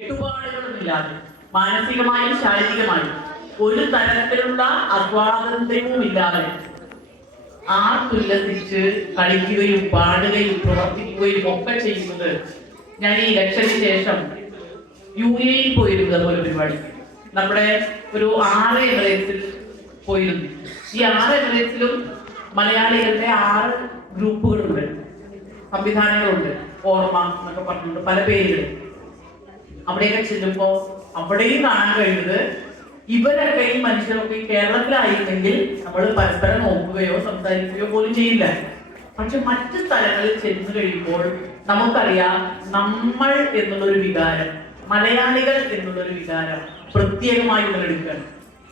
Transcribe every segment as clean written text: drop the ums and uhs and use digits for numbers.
കെട്ടുപാടുകളുമില്ലാതെ മാനസികമായും ശാരീരികമായും ഒരു തരത്തിലുള്ള അസ്വാതന്ത്ര്യവുമില്ലാതെ ആർത്തുല്ലസിച്ച് കളിക്കുകയും പാടുകയും പ്രവർത്തിക്കുകയും ഒക്കെ ചെയ്യുന്നത് ഞാൻ ഈ ഇലക്ഷന് ശേഷം UAE പോയിരുന്നു. അതുപോലെ പരിപാടി നമ്മുടെ ഒരു 6 എമിറേറ്റ്സിൽ പോയിരുന്നു. ഈ 6 എമിറേറ്റ്സിലും മലയാളികളുടെ 6 ഗ്രൂപ്പുകളുണ്ട്, സംവിധാനങ്ങളുണ്ട്. ഓർമ്മ എന്നൊക്കെ പറഞ്ഞിട്ടുണ്ട് പല പേരുകൾ. അവിടെയൊക്കെ ചെല്ലുമ്പോൾ അവിടെയും കാണാൻ കഴിയുന്നത് ഇവരൊക്കെ ഈ മനുഷ്യരൊക്കെ കേരളത്തിലായിരുന്നെങ്കിൽ നമ്മൾ പരസ്പരം നോക്കുകയോ സംസാരിക്കുകയോ പോലും ചെയ്യില്ല. പക്ഷെ മറ്റു സ്ഥലങ്ങളിൽ ചെന്ന് കഴിയുമ്പോൾ നമുക്കറിയാം നമ്മൾ എന്നുള്ളൊരു വികാരം, മലയാളികൾ എന്നുള്ളൊരു വികാരം പ്രത്യേകമായി ഉടലെടുക്കുകയാണ്.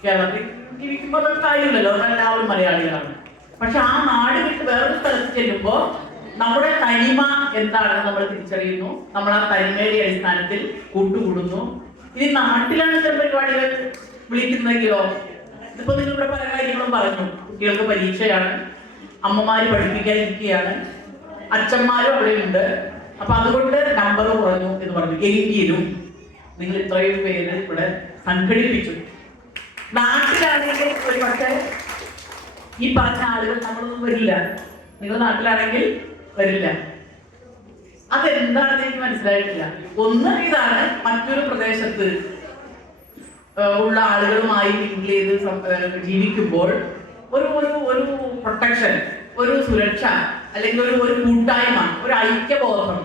കേരളത്തിൽ ജീവിക്കുമ്പോൾ കാര്യമില്ലല്ലോ, എല്ലാവരും മലയാളികളാണ്. പക്ഷെ ആ നാട് വിട്ട് വേറൊരു സ്ഥലത്ത് ചെല്ലുമ്പോൾ നമ്മുടെ തനിമ എന്താണെന്ന് നമ്മൾ തിരിച്ചറിയുന്നു. നമ്മൾ ആ തനിമയുടെ അടിസ്ഥാനത്തിൽ കൂട്ടുകൂടുന്നു. ഇനി നാട്ടിലാണ് ചില പരിപാടികൾ വിളിക്കുന്നതെങ്കിലോ, ഇതിപ്പോ നിങ്ങളുടെ പല കാര്യങ്ങളും പറഞ്ഞു. കുട്ടികൾക്ക് പരീക്ഷയാണ്, അമ്മമാര് പഠിപ്പിക്കാനിരിക്കുകയാണ്, അച്ഛന്മാരും അവിടെയുണ്ട്. അപ്പൊ അതുകൊണ്ട് നമ്പർ കുറഞ്ഞു എന്ന് പറഞ്ഞു. എങ്കിലും നിങ്ങൾ ഇത്രയും പേര് ഇവിടെ സംഘടിപ്പിച്ചു. നാട്ടിലാണെങ്കിൽ ഒരു പക്ഷേ ഈ പറഞ്ഞ ആളുകൾ നമ്മളൊന്നും വരില്ല. നിങ്ങൾ നാട്ടിലാണെങ്കിൽ വരില്ല. അതെന്താണെന്ന് എനിക്ക് മനസ്സിലായിട്ടില്ല. ഒന്ന് ഇതാണ്, മറ്റൊരു പ്രദേശത്ത് ഉള്ള ആളുകളുമായി മിങ്കിൾ ചെയ്ത് ജീവിക്കുമ്പോൾ ഒരു ഒരു ഒരു പ്രൊട്ടക്ഷൻ, ഒരു സുരക്ഷ, അല്ലെങ്കിൽ ഒരു കൂട്ടായ്മ, ഒരു ഐക്യബോധം,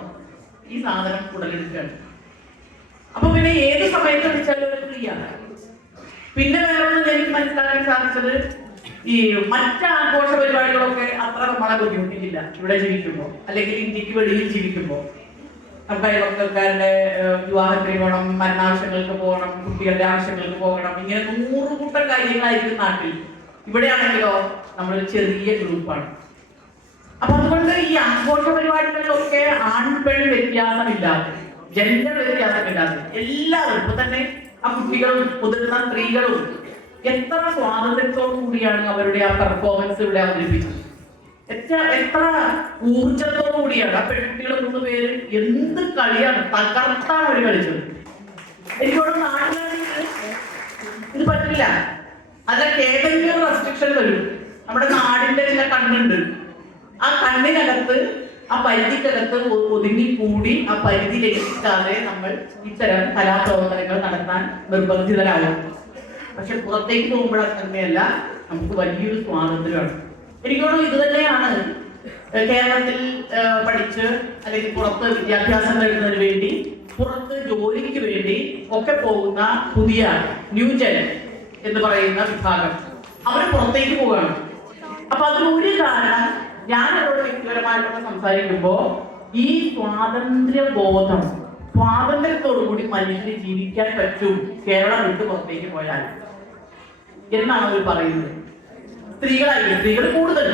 ഈ സാധനം ഉടലെടുക്കുകയാണ്. അപ്പൊ പിന്നെ ഏത് സമയത്ത് വിളിച്ചാലും ഒരു ഫ്രീയാണ്. പിന്നെ വേറൊന്നും എനിക്ക് മനസ്സിലാക്കാൻ സാധിച്ചത്, ഈ മറ്റ് ആഘോഷ പരിപാടികളൊക്കെ അത്ര നമ്മളെ ബുദ്ധിമുട്ടിക്കില്ല ഇവിടെ ജീവിക്കുമ്പോൾ, അല്ലെങ്കിൽ ഇന്ത്യക്ക് വെളിയിൽ ജീവിക്കുമ്പോൾ. നമുക്ക് അയൽവക്കക്കാരുടെ വിവാഹത്തിന് പോകണം, മരണാവശ്യങ്ങൾക്ക് പോകണം, കുട്ടികളുടെ ആവശ്യങ്ങൾക്ക് പോകണം, ഇങ്ങനെ 100 കൂട്ടം കാര്യങ്ങളായിരിക്കും നാട്ടിൽ. ഇവിടെയാണെങ്കിലോ നമ്മളൊരു ചെറിയ ഗ്രൂപ്പാണ്. അപ്പൊ അതുകൊണ്ട് ഈ ആഘോഷ പരിപാടികളിലൊക്കെ ആൺപെൺ വ്യത്യാസമില്ലാതെ, ജെൻഡർ വ്യത്യാസമില്ലാതെ എല്ലാവരും, ഇപ്പൊ തന്നെ ആ കുട്ടികളും മുതിർന്ന സ്ത്രീകളും എത്ര സ്വാതന്ത്ര്യത്തോടു കൂടിയാണ് അവരുടെ ആ പെർഫോമൻസ് ഇവിടെ അവതരിപ്പിച്ചത്. എത്ര ഊർജത്തോടു കൂടിയാണ് ആ പെൺകുട്ടികൾ 3 പേര് എന്ത് കളിയാണ്, തകർത്താണ് അവർ കളിച്ചത്. എനിക്കോട് നാട്ടിലാണെങ്കിൽ ഇത് പറ്റില്ല. അതിലൊക്കെ ഏതെങ്കിലും റെസ്ട്രിക്ഷൻ വരും. നമ്മുടെ നാടിന്റെ ചില കണ്ണുണ്ട്, ആ കണ്ണിനകത്ത്, ആ പരിധിക്കകത്ത് ഒതുങ്ങിക്കൂടി ആ പരിധി ലംഘിക്കാതെ നമ്മൾ ഇത്തരം കലാപ്രവർത്തനങ്ങൾ നടത്താൻ നിർബന്ധിതരാകും. പക്ഷെ പുറത്തേക്ക് പോകുമ്പോൾ തന്നെയല്ല, നമുക്ക് വലിയൊരു സ്വാതന്ത്ര്യമാണ്. എനിക്കോടും ഇത് തന്നെയാണ് കേരളത്തിൽ പഠിച്ച് അല്ലെങ്കിൽ പുറത്ത് വിദ്യാഭ്യാസം നേടുന്നതിന് വേണ്ടി, പുറത്ത് ജോലിക്ക് വേണ്ടി ഒക്കെ പോകുന്ന പുതിയ ന്യൂജൻ എന്ന് പറയുന്ന വിഭാഗം, അവർ പുറത്തേക്ക് പോവുകയാണ്. അപ്പൊ അതിലൊരു കാരണം, ഞാൻ അവരോട് വ്യക്തിപരമായിട്ടൊക്കെ സംസാരിക്കുമ്പോൾ ഈ സ്വാതന്ത്ര്യബോധം, സ്വാതന്ത്ര്യത്തോടു കൂടി മനുഷ്യന് ജീവിക്കാൻ പറ്റും കേരളം വിട്ട് പുറത്തേക്ക് പോയാൽ എന്നാണ് അവർ പറയുന്നത്. സ്ത്രീകൾ കൂടുതൽ.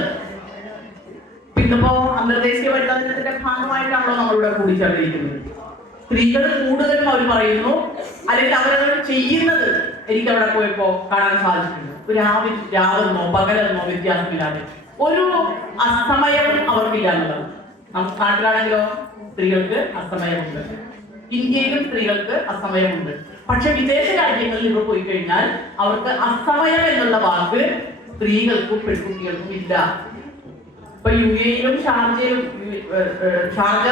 പിന്നിപ്പോ അന്തർദേശീയ വനിതാദിനത്തിന്റെ ഭാഗമായിട്ടാണല്ലോ നമ്മളിവിടെ കൂടിച്ചേർന്നിരിക്കുന്നത്. സ്ത്രീകൾ കൂടുതലും അവർ പറയുന്നു, അല്ലെങ്കിൽ അവരത് ചെയ്യുന്നത് എനിക്ക് അവിടെ പോയപ്പോ കാണാൻ സാധിച്ചിട്ടുണ്ട്. രാവെന്നോ പകലെന്നോ വ്യത്യാസമില്ലാതെ ഒരു അസമയവും അവർക്കില്ല എന്നുള്ളത്. നമുക്ക് നാട്ടിലാണെങ്കിലോ സ്ത്രീകൾക്ക് അസമയമുണ്ട്, ഇന്ത്യയിലും സ്ത്രീകൾക്ക് അസമയമുണ്ട്. പക്ഷെ വിദേശ രാജ്യങ്ങളിൽ ഇവർ പോയി കഴിഞ്ഞാൽ അവർക്ക് അസമയം എന്നുള്ള വാക്ക് സ്ത്രീകൾക്കും പെൺകുട്ടികൾക്കും ഇല്ല. ഇപ്പൊ UAEയിലും ഷാർജ,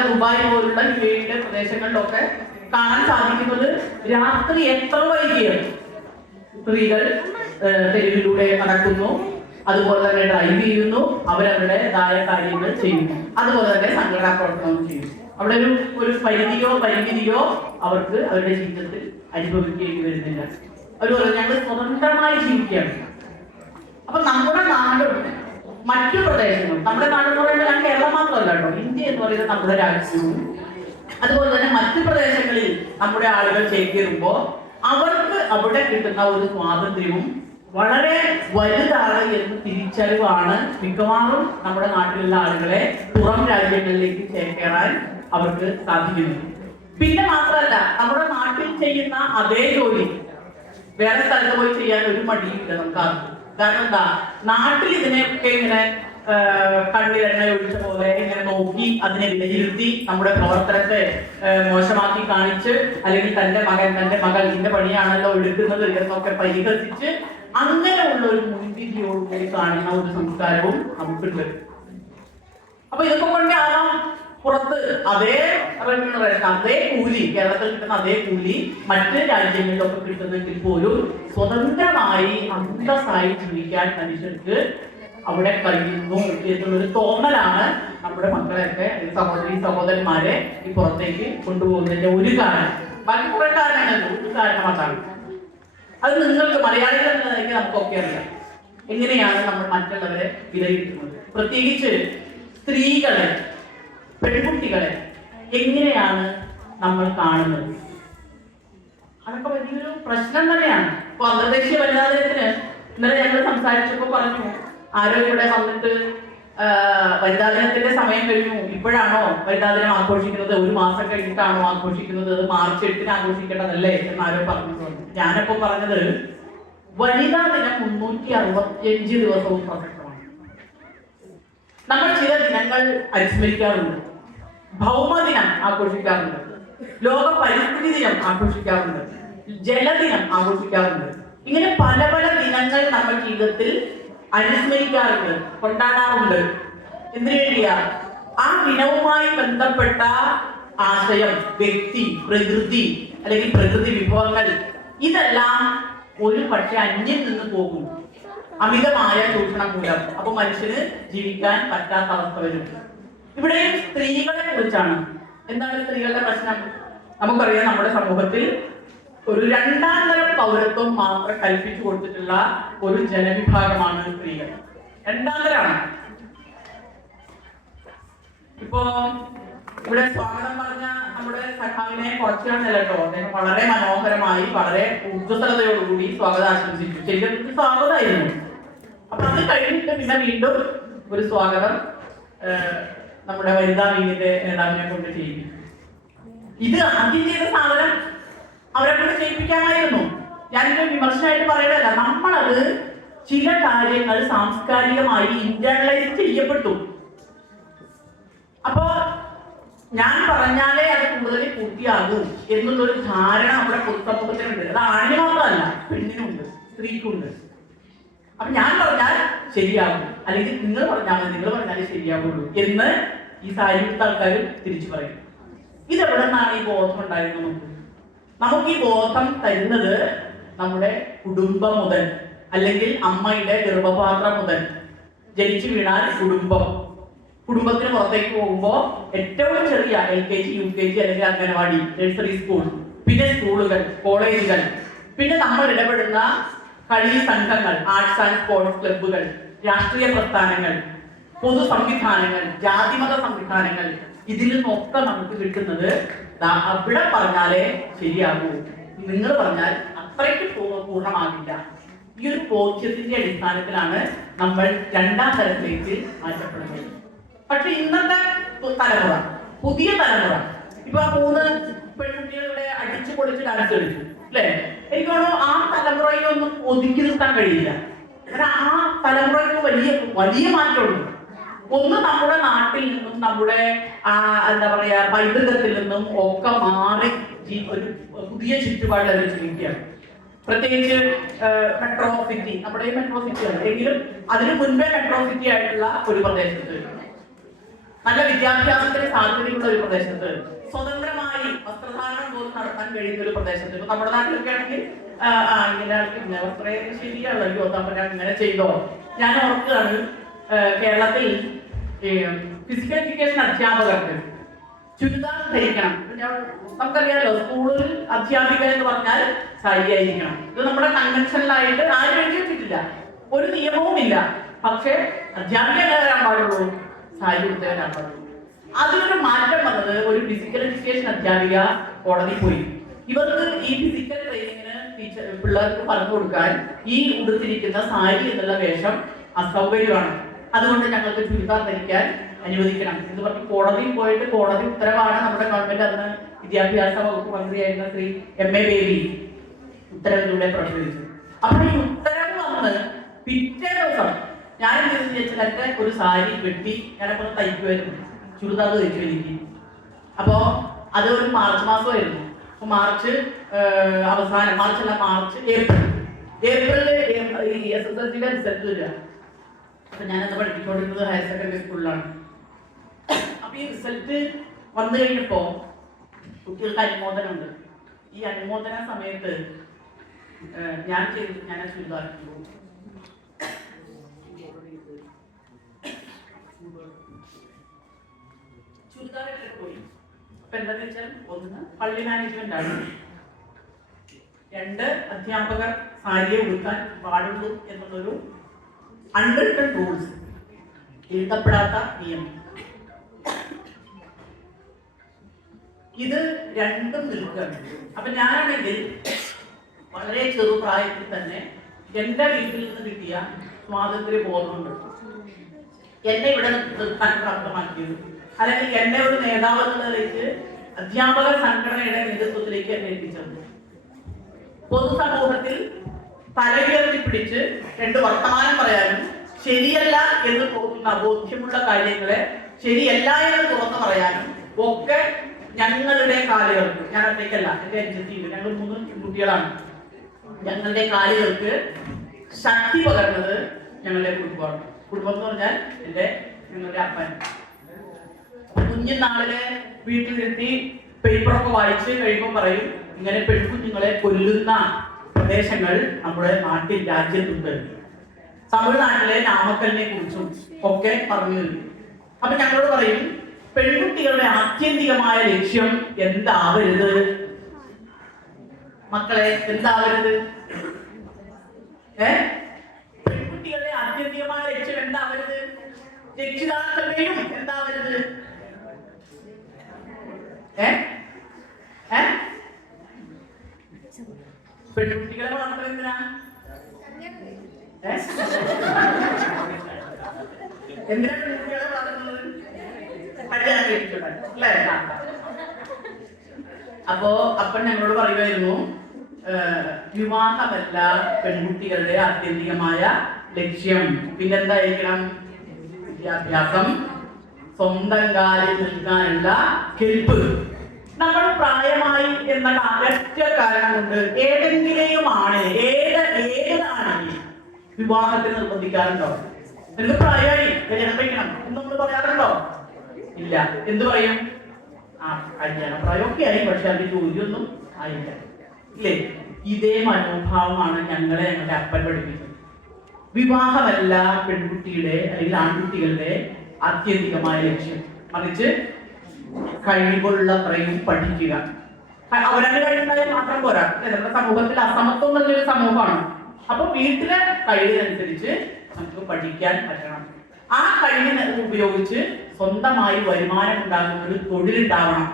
ദുബായ് പോലുള്ള UAEയുടെ പ്രദേശങ്ങളിലൊക്കെ കാണാൻ സാധിക്കുന്നത് രാത്രി എത്ര വൈകിയാണ് സ്ത്രീകൾ തെരുവിലൂടെ നടക്കുന്നു, അതുപോലെ തന്നെ ഡ്രൈവ് ചെയ്യുന്നു, അവരവരുടേതായ കാര്യങ്ങൾ ചെയ്യുന്നു, അതുപോലെ തന്നെ സംഘടനാ പ്രവർത്തനവും ചെയ്യുന്നു. അവിടെ ഒരു പരിമിതിയോ അവർക്ക് അവരുടെ ജീവിതത്തിൽ അനുഭവിക്കേണ്ടി വരുന്നില്ല. അവർ പറഞ്ഞു ഞങ്ങൾ സ്വതന്ത്രമായി ജീവിക്കുകയാണ്. അപ്പൊ നമ്മുടെ നാടും മറ്റു പ്രദേശങ്ങളും, നമ്മുടെ നാടെന്ന് പറയുമ്പോൾ ഞാൻ കേരളം മാത്രമല്ല കേട്ടോ, ഇന്ത്യ എന്ന് പറയുന്നത് നമ്മുടെ രാജ്യവും, അതുപോലെ തന്നെ മറ്റു പ്രദേശങ്ങളിൽ നമ്മുടെ ആളുകൾ ചേക്കേറുമ്പോൾ അവർക്ക് അവിടെ കിട്ടുന്ന ഒരു സ്വാതന്ത്ര്യവും വളരെ വലുതാണ് എന്ന് തിരിച്ചറിവാണ് മിക്കവാറും നമ്മുടെ നാട്ടിലുള്ള ആളുകളെ പുറം രാജ്യങ്ങളിലേക്ക് ചേക്കേറാൻ അവർക്ക് സാധിക്കുന്നു. പിന്നെ മാത്രമല്ല, നമ്മുടെ നാട്ടിൽ ചെയ്യുന്ന അതേ ജോലി വേറെ സ്ഥലത്ത് പോയി ചെയ്യാൻ ഒരു മടിയില്ല നമുക്ക്. കാരണം എന്താ, നാട്ടിൽ ഇതിനെയൊക്കെ ഇങ്ങനെ കണ്ണിലെണ്ണ ഒഴിച്ച പോലെ ഇങ്ങനെ നോക്കി അതിനെ വിലയിരുത്തി നമ്മുടെ പ്രവർത്തനത്തെ മോശമാക്കി കാണിച്ച്, അല്ലെങ്കിൽ തന്റെ മകൾ ഇതിന്റെ പണിയാണല്ലോ എടുക്കുന്നത് എന്നൊക്കെ പരിഹസിച്ച് അങ്ങനെയുള്ള ഒരു മുൻവിധിയോടുകൂടി കാണുന്ന ഒരു സംസ്കാരവും നമുക്കുണ്ട്. അപ്പൊ ഇതൊക്കെ കൊണ്ടാകാം പുറത്ത് അതേ റെമ്യൂണറേഷൻ, അതേ കൂലി, കേരളത്തിൽ കിട്ടുന്ന അതേ കൂലി മറ്റ് രാജ്യങ്ങളിലൊക്കെ കിട്ടുന്നെങ്കിൽ പോലും സ്വതന്ത്രമായി അന്തസ്സായി ജീവിക്കാൻ മനുഷ്യർക്ക് അവിടെ കഴിയുന്നു എന്നുള്ളൊരു തോന്നലാണ് നമ്മുടെ മക്കളെയൊക്കെ സഹോദരന്മാരെ ഈ പുറത്തേക്ക് കൊണ്ടുപോകുന്നതിന്റെ ഒരു കാരണം. ബാക്കി കുറെ കാരണങ്ങളുണ്ട്, ഒരു കാരണം അതാണ്. അത് നിങ്ങൾക്ക് മലയാളികൾ എന്നതിലേക്ക് നമുക്കൊക്കെ അറിയാം എങ്ങനെയാണ് നമ്മൾ മറ്റുള്ളവരെ വിലയിരുത്തുന്നത്. പ്രത്യേകിച്ച് സ്ത്രീകളെ, പെൺകുട്ടികളെ എങ്ങനെയാണ് നമ്മൾ കാണുന്നത്, അതൊക്കെ വലിയൊരു പ്രശ്നം തന്നെയാണ്. ഇപ്പൊ അന്തർദേശീയ വനിതാ ദിനത്തിന് ഇന്നലെ ഞങ്ങൾ സംസാരിച്ചപ്പോ പറഞ്ഞു, ആരോ ഇവിടെ വന്നിട്ട് വനിതാ ദിനത്തിന്റെ സമയം കഴിഞ്ഞു, ഇപ്പോഴാണോ വനിതാ ദിനം ആഘോഷിക്കുന്നത്, ഒരു മാസം കഴിഞ്ഞിട്ടാണോ ആഘോഷിക്കുന്നത്, മാർച്ച് 8-ന് ആഘോഷിക്കേണ്ടതല്ലേ എന്നാരോ പറഞ്ഞിട്ടുണ്ട്. ഞാനപ്പോ പറഞ്ഞത് വനിതാ ദിനം 365 ദിവസവും പ്രസക്തമാണ്. നമ്മൾ ചില ദിനങ്ങൾ അനുസ്മരിക്കാറുണ്ട്. ഭൗമദിനം ആഘോഷിക്കാറുണ്ട്, ലോക പരിസ്ഥിതി ദിനം ആഘോഷിക്കാറുണ്ട്, ജലദിനം ആഘോഷിക്കാറുണ്ട്. ഇങ്ങനെ പല പല ദിനങ്ങൾ നമ്മൾ ജീവിതത്തിൽ അനുസ്മരിക്കാറുണ്ട്, കൊണ്ടാടാറുണ്ട്. എന്തിനു വേണ്ടിയാ? ആ ദിനവുമായി ബന്ധപ്പെട്ട ആശയം, വ്യക്തി, പ്രകൃതി അല്ലെങ്കിൽ പ്രകൃതി വിഭവങ്ങൾ ഇതെല്ലാം ഒരു പക്ഷെ അന്യം നിന്ന് പോകും അമിതമായ ചൂഷണം മൂലം. അപ്പൊ മനുഷ്യന് ജീവിക്കാൻ പറ്റാത്ത അവസ്ഥ വരും. ഇവിടെ സ്ത്രീകളെ കുറിച്ചാണ്. എന്താണ് സ്ത്രീകളുടെ പ്രശ്നം? നമുക്കറിയാം, നമ്മുടെ സമൂഹത്തിൽ ഒരു രണ്ടാം തരം പൗരത്വം മാത്രം കൽപ്പിച്ചു കൊടുത്തിട്ടുള്ള ഒരു ജനവിഭാഗമാണ് സ്ത്രീകൾ. രണ്ടാം തരമാണ്. ഇപ്പോ ഇവിടെ സ്വാഗതം പറഞ്ഞ നമ്മുടെ സഖാവിനെ കുറച്ചാണല്ലോ കേട്ടോ, അദ്ദേഹം വളരെ മനോഹരമായി വളരെ ഊർജ്ജസ്വലതയോടുകൂടി സ്വാഗതം ആശംസിച്ചു. ശരിക്കും സ്വാഗതമായിരുന്നു. അപ്പൊ അത് കഴിഞ്ഞിട്ട് പിന്നെ വീണ്ടും ഒരു സ്വാഗതം നമ്മുടെ വനിതാ വിങ്ങിന്റെ നേതാവിനെ കൊണ്ട് ചെയ്യും. ഇത് ആദ്യം ചെയ്ത സാധനം അവരെ കൊണ്ട് ചെയ്യിപ്പിക്കാമായിരുന്നു. ഞാനിത് വിമർശനമായിട്ട് പറയുന്നതല്ല, നമ്മളത് ചില കാര്യങ്ങൾ സാംസ്കാരികമായി ഇന്റേണലൈസ് ചെയ്യപ്പെട്ടു. അപ്പോ ഞാൻ പറഞ്ഞാലേ അത് കൂടുതൽ പൂർത്തിയാകൂ എന്നുള്ളൊരു ധാരണ നമ്മുടെ പൊതുസമൂഹത്തിനുണ്ട്. അത് ആണിന് മാത്രമല്ല, പെണ്ണിനുണ്ട്, സ്ത്രീക്കുണ്ട്. അപ്പൊ ഞാൻ പറഞ്ഞാൽ ശരിയാകും, അല്ലെങ്കിൽ നിങ്ങൾ പറഞ്ഞാൽ മതി, നിങ്ങൾ പറഞ്ഞാലേ ശരിയാകുള്ളൂ എന്ന് ഈ സാരിയുടെ ആൾക്കാർ തിരിച്ചു പറയും. ഇതെവിടെ നിന്നാണ് ഈ ബോധം ഉണ്ടായിരുന്നത്? നമുക്ക് ഈ ബോധം തരുന്നത് നമ്മുടെ കുടുംബം മുതൽ, അല്ലെങ്കിൽ അമ്മയുടെ ഗർഭപാത്രം മുതൽ. ജനിച്ചു വീണാൽ കുടുംബത്തിന് പുറത്തേക്ക് പോകുമ്പോൾ ഏറ്റവും ചെറിയ LKG, UKG അല്ലെങ്കിൽ അംഗനവാടി, നഴ്സറി സ്കൂൾ, പിന്നെ സ്കൂളുകൾ, കോളേജുകൾ, പിന്നെ നമ്മൾ ഇടപെടുന്ന കളി സംഘങ്ങൾ, ആർട്സ് ആൻഡ് സ്പോർട്സ് ക്ലബ്ബുകൾ, രാഷ്ട്രീയ പ്രസ്ഥാനങ്ങൾ, പൊതു സംവിധാനങ്ങൾ, ജാതിമത സംവിധാനങ്ങൾ, ഇതിൽ നിന്നൊക്കെ നമുക്ക് കിട്ടുന്നത് അവിടെ പറഞ്ഞാലേ ശരിയാകൂ, നിങ്ങൾ പറഞ്ഞാൽ അത്രയ്ക്ക് പൂർണ്ണമാകില്ല. ഈ ഒരു ബോധ്യത്തിന്റെ അടിസ്ഥാനത്തിലാണ് നമ്മൾ രണ്ടാം തരത്തിലേക്ക് മാറ്റപ്പെടുന്നത്. പക്ഷെ ഇന്നത്തെ തലമുറ, പുതിയ തലമുറ, ഇപ്പൊ 3 പെൺകുട്ടികളുടെ അടിച്ചു പൊളിച്ച് ഡാൻസ് കളിച്ചു അല്ലെ? എനിക്ക് തോന്നുന്നു ആ തലമുറയിലൊന്നും ഒതുക്കി നിർത്താൻ കഴിയില്ല. ആ തലമുറയ്ക്ക് വലിയ മാറ്റമുണ്ട്. ഒന്ന് നമ്മുടെ നാട്ടിൽ നിന്നും നമ്മുടെ എന്താ പറയാ പൈതൃകത്തിൽ നിന്നും ഒക്കെ മാറി ഒരു പുതിയ ചുറ്റുപാടിൽ അവർ ജീവിക്കുകയാണ്. പ്രത്യേകിച്ച് മെട്രോ സിറ്റി, നമ്മുടെ ഈ മെട്രോ സിറ്റിയാണ്, എങ്കിലും അതിന് മുൻപേ മെട്രോ സിറ്റി ആയിട്ടുള്ള ഒരു പ്രദേശത്ത്, നല്ല വിദ്യാഭ്യാസത്തിന് സാധ്യതയുള്ള ഒരു പ്രദേശത്ത്, സ്വതന്ത്രമായി വസ്ത്രധാരണം പോലും നടത്താൻ കഴിയുന്ന ഒരു പ്രദേശത്ത്. ഇപ്പൊ നമ്മുടെ നാട്ടിലൊക്കെ ആണെങ്കിൽ ഇങ്ങനെ വസ്ത്രേ ശരിയാണല്ലോ, അപ്പൊ ഞാൻ ഇങ്ങനെ ചെയ്തോ. ഞാൻ ഓർക്കുകയാണ്, കേരളത്തിൽ ഫിസിക്കൽ എഡ്യൂക്കേഷൻ അധ്യാപകർക്ക് ചുരിദാർ ധരിക്കണം. നമുക്കറിയാലോ, സ്കൂളിൽ അധ്യാപിക എന്ന് പറഞ്ഞാൽ സാരി ആയിരിക്കണം. ഇത് നമ്മുടെ കൺവെൻഷനിലായിട്ട് ആരും എഴുതി വെച്ചിട്ടില്ല, ഒരു നിയമവുമില്ല. പക്ഷെ അധ്യാപിക എങ്ങനെ വരാൻ പാടുള്ളൂ? സാരി കൊടുത്തേ വരാൻ പാടുള്ളൂ. അതിനൊരു മാറ്റം വന്നത് ഒരു ഫിസിക്കൽ എഡ്യൂക്കേഷൻ അധ്യാപിക കോടതി പോയി. ഇവർക്ക് ഈ ഫിസിക്കൽ ട്രെയിനിങ്ങിന് പിള്ളേർക്ക് പറഞ്ഞു കൊടുക്കാൻ ഈ ഉടുത്തിരിക്കുന്ന സാരി എന്നുള്ള വേഷം അസൗകര്യമാണ്, അതുകൊണ്ട് ഞങ്ങൾക്ക് ചുരിദാർ ധരിക്കാൻ അനുവദിക്കണം എന്ന് പറഞ്ഞ് കോടതിയിൽ പോയിട്ട് കോടതി ഉത്തരവാണ് നമ്മുടെ ഗവൺമെന്റ് അന്ന് വിദ്യാഭ്യാസ വകുപ്പ് മന്ത്രിയായിരുന്ന ശ്രീ M.A. ബേബി ഉത്തരവിലൂടെ പുറപ്പെടുവിച്ചു. അപ്പൊ ഈ ഉത്തരവ് വന്ന് പിറ്റേ ദിവസം ഞാൻ എന്ത് ചെയ്തെന്ന് വെച്ചാൽ എൻ്റെ ഒരു സാരി വെട്ടി ഞാനപ്പോൾ തയ്ക്കുമായിരുന്നു, ചുരിദാർ തയ്ച്ചു എനിക്ക്. അപ്പോൾ അത് ഒരു മാർച്ച് മാസമായിരുന്നു. അപ്പോൾ മാർച്ച് അവസാനം, മാർച്ച് ഏപ്രിലിൽ ഈ SSLCയുടെ റിസൾട്ട് വരിക. അപ്പം ഞാനത് പഠിപ്പിച്ചുകൊണ്ടിരുന്നത് ഹയർ സെക്കൻഡറി സ്കൂളിലാണ്. അപ്പം ഈ റിസൾട്ട് വന്നു കഴിഞ്ഞപ്പോൾ കുട്ടികൾക്ക് അനുമോദനമുണ്ട്. ഈ അനുമോദന സമയത്ത് ഞാൻ ചുരിദാർ ഇട്ടിട്ട് പോയി. അപ്പൊ എന്താന്ന് വെച്ചാൽ, ഒന്ന് പള്ളി മാനേജ്മെന്റ് ആണ്, 2 അധ്യാപകർ സാരിയെ ഉടുക്കാൻ പാടുള്ളൂ എന്നുള്ളൊരു അൺറിട്ടൺ റൂൾസ്, എഴുതപ്പെടാത്ത നിയമം. ഇത് രണ്ടും നിൽക്കുകയാണ്. അപ്പൊ ഞാനാണെങ്കിൽ വളരെ ചെറുപ്രായത്തിൽ തന്നെ എൻ്റെ വീട്ടിൽ നിന്ന് കിട്ടിയ സ്വാതന്ത്ര്യ ബോധമുണ്ട് എന്നെ ഇവിടെ നിർത്താൻ പ്രാപ്തമാക്കിയത്, അല്ലെങ്കിൽ എന്നെ ഒരു നേതാവ് എന്നതിലേക്ക് അധ്യാപക സംഘടനയുടെ നേതൃത്വത്തിലേക്ക് എന്നെ എത്തിച്ചത്. പൊതുസമൂഹത്തിൽ തലയുയർത്തി പിടിച്ച് 2 വർത്തമാനം പറയാനും ശരിയല്ല എന്ന് തോന്നുന്ന ബോധ്യമുള്ള കാര്യങ്ങളെ ശരിയല്ല എന്ന് തുറന്നു പറയാനും ഒക്കെ ഞങ്ങളുടെ കാലുകൾക്ക്, ഞാൻ ഒറ്റയ്ക്കല്ല, എൻ്റെ അനുജത്തിയുണ്ട്, ഞങ്ങൾ 3 കുട്ടികളാണ്, ഞങ്ങളുടെ കാലുകൾക്ക് ശക്തി പകർന്നത് ഞങ്ങളുടെ കുടുംബമാണ്. കുടുംബം എന്ന് പറഞ്ഞാൽ ഞങ്ങളുടെ അപ്പൻ. കുഞ്ഞുനാളിലെ വീട്ടിലിരുത്തി പേപ്പറൊക്കെ വായിച്ച് കഴിയുമ്പോൾ പറയും, ഇങ്ങനെ പെൺകുഞ്ഞുങ്ങളെ കൊല്ലുന്ന പ്രദേശങ്ങൾ നമ്മുടെ നാട്ടിൽ രാജ്യത്തുണ്ട്. തമിഴ്നാട്ടിലെ നാമക്കലിനെ കുറിച്ചും ഒക്കെ പറഞ്ഞു തരും. അപ്പൊ ഞങ്ങളോട് പറയും, പെൺകുട്ടികളുടെ ആത്യന്തികമായ ലക്ഷ്യം എന്താവരുത് മക്കളെ, എന്താവരുത്? പെൺകുട്ടികളുടെ ആത്യന്തികമായ ലക്ഷ്യം എന്താവരുത്? രക്ഷിതാക്കളുടെയും എന്താവരുത്? പെൺകുട്ടികളെ മാത്രം എന്തിനാ? എന്തിനാ പെൺകുട്ടികളെ വളർത്തുന്നത്? കല്യാണം കഴിച്ചിട്ടുണ്ടായി അല്ലേ? അപ്പോ അപ്പൻ ഞങ്ങളോട് പറയുമായിരുന്നു, വിവാഹമല്ല പെൺകുട്ടികളുടെ ആത്യന്തികമായ ലക്ഷ്യം. പിന്നെന്തായിരിക്കണം? വിദ്യാഭ്യാസം, സ്വന്തം കാലിൽ നിൽക്കാനുള്ള കെൽപ്പ്. നമ്മൾ പ്രായമായി എന്ന ഒറ്റ കാരണം കൊണ്ട് ഏതെങ്കിലെയുമാണ് ഏതാണെങ്കിൽ വിവാഹത്തിന് നിർബന്ധിക്കാറുണ്ടോ? എനിക്ക് പ്രായമായി കല്യാണം കഴിക്കണം എന്ന് നമ്മൾ പറയാറുണ്ടോ? ഇല്ല. എന്ത് പറയും? കല്യാണ പ്രായമൊക്കെ ആയി, പക്ഷെ അതിന് ജോലിയൊന്നും ആയില്ല, ഇല്ലേ? ഇതേ മനോഭാവമാണ് ഞങ്ങളുടെ അപ്പൻ പഠിപ്പിച്ചത്. വിവാഹമല്ല പെൺകുട്ടിയുടെ അല്ലെങ്കിൽ ആൺകുട്ടികളുടെ ആത്യന്തികമായ ലക്ഷ്യം, മറിച്ച് കഴിവുള്ളത്രയും പഠിക്കുക. അവരുടെ കഴിവുണ്ടായാൽ മാത്രം പോരാ. നമ്മുടെ സമൂഹത്തിൽ അസമത്വം നല്ലൊരു സമൂഹമാണ്. അപ്പൊ വീട്ടിലെ കഴിവിനനുസരിച്ച് നമുക്ക് പഠിക്കാൻ പറ്റണം. ആ കഴിവിനെ ഉപയോഗിച്ച് സ്വന്തമായി വരുമാനം ഉണ്ടാകുന്ന ഒരു തൊഴിലുണ്ടാവണം.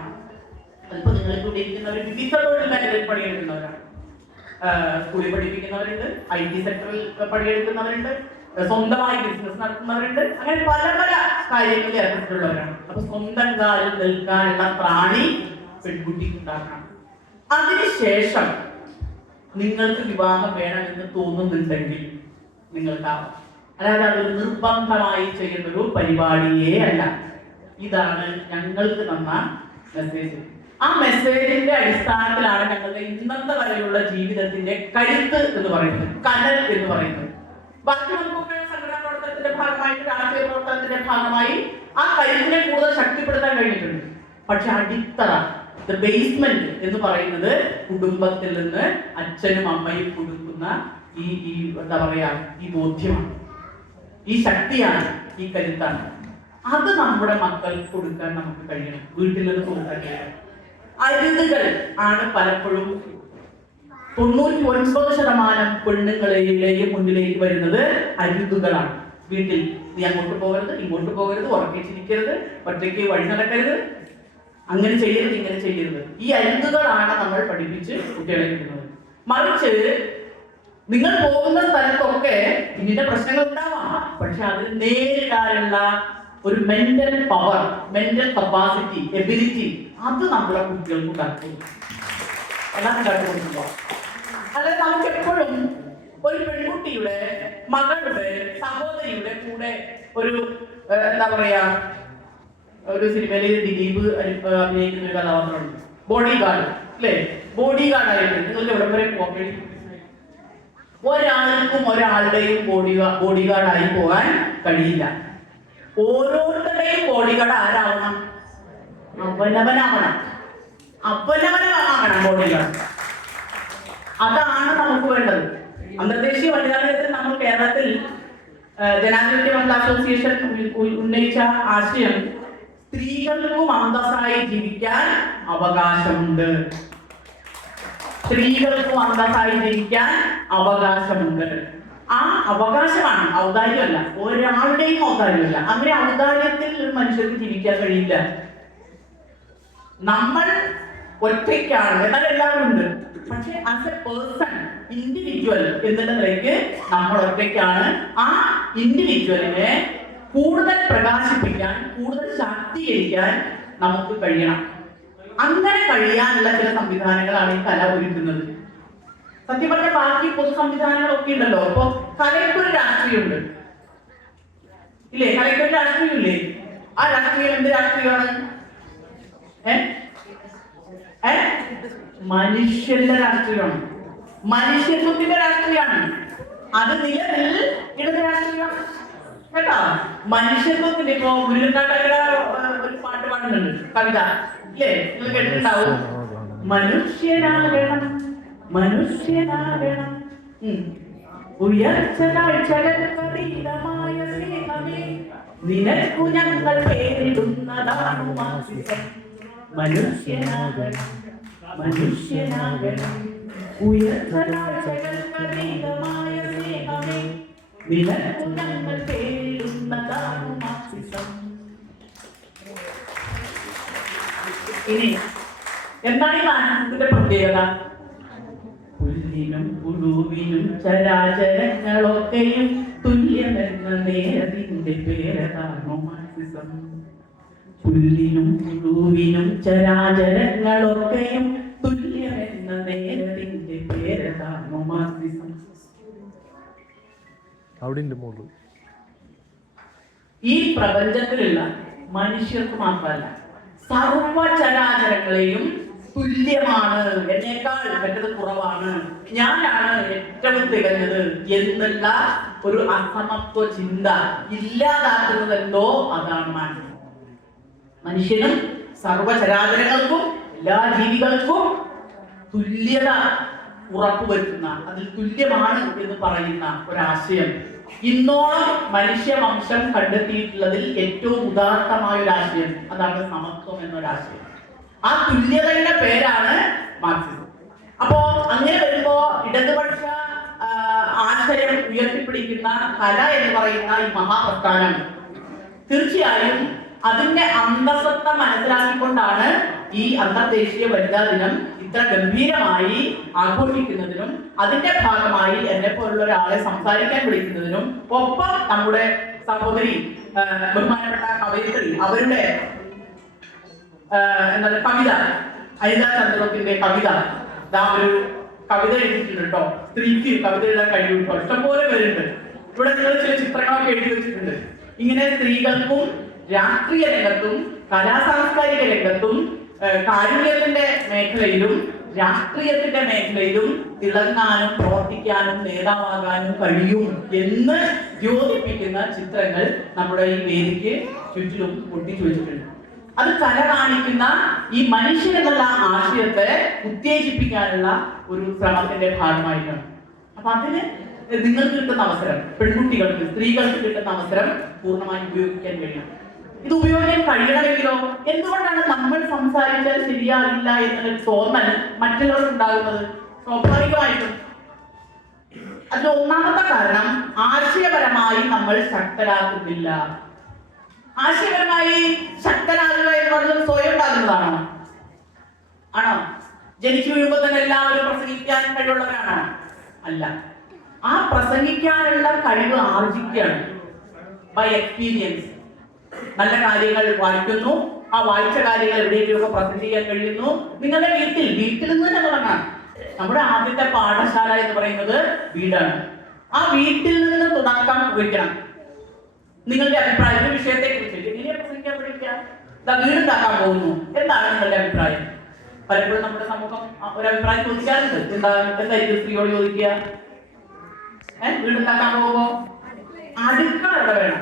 അതിപ്പോ നിങ്ങൾക്ക് ഇവിടെ ഇരിക്കുന്നവർ വിവിധ തൊഴിൽ മേഖലയിൽ പണിയെടുക്കുന്നവരാണ്. സ്കൂളിൽ പഠിപ്പിക്കുന്നവരുണ്ട്, IT സെക്ടറിൽ പണിയെടുക്കുന്നവരുണ്ട്, സ്വന്തമായി ബിസിനസ് നടത്തുന്നവരുണ്ട്, അങ്ങനെ പല പല കാര്യങ്ങളിൽ ഏർപ്പെട്ടിട്ടുള്ളവരാണ്. അപ്പൊ സ്വന്തം കാലിൽ നിൽക്കാനുള്ള പ്രാണി പെൺകുട്ടിക്ക് ഉണ്ടാക്കണം. അതിനുശേഷം നിങ്ങൾക്ക് വിവാഹം വേണമെന്ന് തോന്നുന്നുണ്ടെങ്കിൽ നിങ്ങൾക്കാവാം. അതായത് അതൊരു നിർബന്ധമായി ചെയ്യുന്നൊരു പരിപാടിയേ അല്ല. ഇതാണ് ഞങ്ങൾക്ക് തന്ന മെസ്സേജ്. ആ മെസ്സേജിന്റെ അടിസ്ഥാനത്തിലാണ് ഞങ്ങളുടെ ഇന്നത്തെ വരെയുള്ള ജീവിതത്തിന്റെ കരുത്ത് എന്ന് പറയുന്നത്, കനൽ എന്ന് പറയുന്നത്. ബാക്കി നമുക്കൊക്കെ സംഘടനാ പ്രവർത്തനത്തിന്റെ ഭാഗമായിട്ട്, രാഷ്ട്രീയ പ്രവർത്തനത്തിന്റെ ഭാഗമായി ആ കരുത്തിനെ കൂടുതൽ ശക്തിപ്പെടുത്താൻ കഴിഞ്ഞിട്ടുണ്ട്. പക്ഷെ അടിത്തറ, ബേസ്മെന്റ് എന്ന് പറയുന്നത് കുടുംബത്തിൽ നിന്ന് അച്ഛനും അമ്മയും കൊടുക്കുന്ന ഈ എന്താ പറയാ, ഈ ബോധ്യമാണ്, ഈ ശക്തിയാണ്, ഈ കരുത്താണ്. അത് നമ്മുടെ മക്കൾക്ക് കൊടുക്കാൻ നമുക്ക് കഴിയണം, വീട്ടിൽ നിന്ന് കൊടുക്കാൻ കഴിയണം. അരുതുകൾ ആണ് പലപ്പോഴും 99% പെണ്ണുങ്ങളെയും മുന്നിലേക്ക് വരുന്നത് അരുതുകളാണ്. വീട്ടിൽ നീ അങ്ങോട്ട് പോകരുത്, ഇങ്ങോട്ട് പോകരുത്, ഉറക്കിച്ചിരിക്കരുത്, ഒറ്റയ്ക്ക് വഴി നടക്കരുത്, അങ്ങനെ ചെയ്യരുത്, ഇങ്ങനെ ചെയ്യരുത്. ഈ അരുതുകളാണ് നമ്മൾ പഠിപ്പിച്ച് കുട്ടികളെ കിട്ടുന്നത്. മറിച്ച് നിങ്ങൾ പോകുന്ന സ്ഥലത്തൊക്കെ ഇതിന്റെ പ്രശ്നങ്ങൾ ഉണ്ടാവാം, പക്ഷെ അതിന് നേരിടാനുള്ള ഒരു mental power, mental capacity, ability, അത് നമ്മുടെ കുട്ടികൾക്ക് ഉണ്ടാക്കും. എല്ലാം ഉണ്ടാക്കിക്കൊടുക്കുമ്പോ അതായത് നമുക്ക് എപ്പോഴും ഒരു പെൺകുട്ടിയുടെ മകളുടെ സഹോദരിയുടെ കൂടെ ഒരു എന്താ പറയാ, ഒരു സിനിമയിൽ ദിലീപ് അഭിനയിക്കുന്ന ഒരു കഥാപാത്രമുണ്ട്, ബോഡി ഗാർഡ് അല്ലേ? ബോഡി ഗാർഡായിട്ട് നിങ്ങൾക്ക് എവിടെ വരെ പോകാൻ കഴിയും? ഒരാൾക്കും ഒരാളുടെയും ബോഡി ഗാർഡായി പോകാൻ കഴിയില്ല. ഓരോരുത്തരുടെയും ബോഡി ഗാർഡ് ആരാവണം? അവനവനാവണം. അവനവനാവണം ബോഡി ഗാർഡ്. അതാണ് നമുക്ക് വേണ്ടത്. അന്തർദേശീയ വനിതാ ദിനത്തിൽ നമ്മൾ കേരളത്തിൽ ജനാധിപത്യ മഹിളാ അസോസിയേഷൻ ഉന്നയിച്ച ആശയം സ്ത്രീകൾക്കും അന്തസ്സായി ജീവിക്കാൻ അവകാശമുണ്ട്. സ്ത്രീകൾക്കും അന്തസ്സായി ജീവിക്കാൻ അവകാശമുണ്ട്. ആ അവകാശമാണ്, ഔദാര്യമല്ല, ഒരാളുടെയും ഔദാര്യമല്ല. അങ്ങനെ ഔദാര്യത്തിൽ ഒരു മനുഷ്യർക്ക് ജീവിക്കാൻ കഴിയില്ല. നമ്മൾ ഒറ്റയ്ക്കാണ്, എന്നാൽ എല്ലാവരും ഉണ്ട്. പക്ഷെ ആസ് എ പേഴ്സൺ, ഇൻഡിവിജ്വൽ എന്നുള്ള നിലയ്ക്ക് നമ്മൾ ഒറ്റയ്ക്കാണ്. ആ ഇൻഡിവിജ്വലിനെ കൂടുതൽ പ്രകാശിപ്പിക്കാൻ, കൂടുതൽ ശാക്തീകരിക്കാൻ നമുക്ക് കഴിയണം. അങ്ങനെ കഴിയാനുള്ള ചില സംവിധാനങ്ങളാണ് ഈ കല ഒരുക്കുന്നത്. സത്യം പറഞ്ഞ ബാക്കി പൊതു സംവിധാനങ്ങളൊക്കെ ഉണ്ടല്ലോ. ഇപ്പൊ കലയ്ക്കൊരു രാഷ്ട്രീയമുണ്ട് ഇല്ലേ? കലയ്ക്കൊരു രാഷ്ട്രീയമില്ലേ? ആ രാഷ്ട്രീയം എന്ത് രാഷ്ട്രീയമാണ്? മനുഷ്യന്റെ രാഷ്ട്രീയമാണ്, മനുഷ്യത്വത്തിന്റെ രാഷ്ട്രീയമാണ്. അത് നിലവിൽ ഇടത് രാഷ്ട്രീയം കേട്ടോ. മനുഷ്യത്വത്തിന്റെ ഇപ്പൊ മുരുകാട്ടയുടെ ഒരു പാട്ട് പാടുന്നുണ്ട്, കവിത ഇല്ലേ? നിങ്ങൾ കേട്ടിട്ടുണ്ടാവും. മനുഷ്യനാകണം, മനുഷ്യനാകണം, ഉയർച്ച കാഴ്ചകൾക്കതീതമായ സ്നേഹമേ, നിനക്കു ഞങ്ങൾ പേരിടുന്നതാണ് മാർക്സിസം. മനുഷ്യനാകണം, മനുഷ്യനാകണം, ഉയർച്ച കാഴ്ചകൾക്കതീതമായ സ്നേഹമേ, നിനക്കു ഞങ്ങൾ പേരിടുന്നതാണ് മാർക്സിസം. ഇനി എന്താണ് ഈ മാർക്സിസത്തിന്റെ പ്രത്യേകത? പുല്ലിനും പുഴുവിനും ചരാചരങ്ങളൊക്കെയും തുല്യമെന്ന നേരത്തിന്റെ പേരതാണോ മാർക്സിസം? പുല്ലിനും പുഴുവിനും ചരാചരങ്ങളൊക്കെയും തുല്യമെന്ന നേരത്തിന്റെ പേരതാണോ മാർക്സിസം? ഈ പ്രപഞ്ചത്തിലുള്ള മനുഷ്യർക്ക് മാത്രമല്ല, സർവചരാചരങ്ങളെയും തുല്യമാണ്, എന്നേക്കാൾ മറ്റത് കുറവാണ്, ഞാനാണ് ഏറ്റവും തികഞ്ഞത് എന്നുള്ള ഒരു അസമത്വ ചിന്ത ഇല്ലാതാക്കുന്നതെന്തോ അതാണ് മാർക്സിസം. മനുഷ്യനും സർവചരാചരങ്ങൾക്കും എല്ലാ ജീവികൾക്കും തുല്യത ഉറപ്പുവരുത്തുന്ന, അതിൽ തുല്യമാണ് എന്ന് പറയുന്ന ഒരാശയം ഇന്നോളം മനുഷ്യവംശം കണ്ടെത്തിയിട്ടുള്ളതിൽ ഏറ്റവും ഉദാത്തമായ ഒരു ആശയം. അതാണ് സമത്വം എന്നൊരാശയം. ആ തുല്യതയുടെ പേരാണ് മാർക്സിസം. അപ്പോ അങ്ങനെ വരുമ്പോ ഇടതുപക്ഷ ആശയം ഉയർത്തിപ്പിടിക്കുന്ന കല എന്ന് പറയുന്ന ഈ മഹാപ്രസ്ഥാനം തീർച്ചയായും അതിന്റെ അന്തസത്ത മനസ്സിലാക്കിക്കൊണ്ടാണ് ഈ അന്തർദേശീയ വനിതാ ദിനം ഇത്ര ഗംഭീരമായി ആഘോഷിക്കുന്നതിനും അതിന്റെ ഭാഗമായി എന്നെ പോലുള്ള ഒരാളെ സംസാരിക്കാൻ വിളിക്കുന്നതിനും ഒപ്പം നമ്മുടെ സഹോദരി ബഹുമാനപ്പെട്ട കവയിത്രി അവരുടെ എന്താണ് കവിത, അനിത ചന്ദ്രത്തിന്റെ കവിത, ഒരു കവിത എഴുതിയിട്ടുണ്ട് കേട്ടോ. സ്ത്രീക്ക് കവിത എഴുതാൻ കഴിയുട്ടോ, ഇഷ്ടംപോലെ പേരുണ്ട്. ഇവിടെ നിങ്ങൾ ചില ചിത്രങ്ങളൊക്കെ എഴുതി വെച്ചിട്ടുണ്ട്. ഇങ്ങനെ സ്ത്രീകൾക്കും രാഷ്ട്രീയ രംഗത്തും കലാസാംസ്കാരിക രംഗത്തും കാരുണ്യത്തിന്റെ മേഖലയിലും രാഷ്ട്രീയത്തിന്റെ മേഖലയിലും തിളങ്ങാനും പ്രവർത്തിക്കാനും നേതാവാകാനും കഴിയും എന്ന് ദ്യോതിപ്പിക്കുന്ന ചിത്രങ്ങൾ നമ്മുടെ ഈ വേദിക്ക് ചുറ്റിലും ഒട്ടിച്ചു വെച്ചിട്ടുണ്ട്. അത് കല കാണിക്കുന്ന ഈ മനുഷ്യൻ എന്നുള്ള ആശയത്തെ ഉത്തേജിപ്പിക്കാനുള്ള ഒരു ശ്രമത്തിന്റെ ഭാഗമായിട്ടാണ്. അപ്പൊ അതിന് നിങ്ങൾക്ക് കിട്ടുന്ന അവസരം, പെൺകുട്ടികൾക്ക് സ്ത്രീകൾക്ക് കിട്ടുന്ന അവസരം പൂർണ്ണമായി ഉപയോഗിക്കാൻ കഴിയണം. ഇത് ഉപയോഗിക്കാൻ കഴിയണമെങ്കിലോ എന്തുകൊണ്ടാണ് നമ്മൾ സംസാരിച്ചാൽ ശരിയാകില്ല എന്നൊരു തോന്നൽ മറ്റുള്ളവർക്ക് ഉണ്ടാകുന്നത്? സ്വാഭാവികമായിട്ടും അതിൽ ഒന്നാമത്തെ കാരണം ആശയപരമായി നമ്മൾ ശക്തരാക്കുന്നില്ല. ആശയപരമായി ശക്തരാകുക എന്ന് പറയുന്നത് സ്വയം ഉണ്ടാകുന്നതാണോ? ആണോ? ജനിച്ചു വീഴുമ്പോൾ തന്നെ എല്ലാവരും പ്രസംഗിക്കാൻ കഴിവുള്ളവരാണോ? അല്ല. ആ പ്രസംഗിക്കാനുള്ള കഴിവ് ആർജിക്കുകയാണ് ബൈ എക്സ്പീരിയൻസ്. നല്ല കാര്യങ്ങൾ വായിക്കുന്നു, ആ വായിച്ച കാര്യങ്ങൾ എവിടെയെങ്കിലുമൊക്കെ പ്രസന്റ് ചെയ്യാൻ കഴിയുന്നു. നിങ്ങളുടെ വീട്ടിൽ നിന്ന് തന്നെ തുടങ്ങാം. നമ്മുടെ ആദ്യത്തെ പാഠശാല എന്ന് പറയുന്നത് വീടാണ്. ആ വീട്ടിൽ നിന്ന് തുടക്കം കുറിക്കണം. നിങ്ങളുടെ അഭിപ്രായം ഒരു വിഷയത്തെ കുറിച്ച് എങ്ങനെയാ പ്രസംഗിക്കാൻ പഠിക്കുക? വീടുണ്ടാക്കാൻ പോകുന്നു, എന്താണ് നിങ്ങളുടെ അഭിപ്രായം? പലപ്പോഴും നമ്മുടെ സമൂഹം ഒരു അഭിപ്രായം ചോദിക്കാറുണ്ട്. എന്തായിരിക്കും സ്ത്രീയോട് ചോദിക്കുക? വീടുണ്ടാക്കാൻ പോകുമ്പോ അടുക്കള എവിടെ വേണം,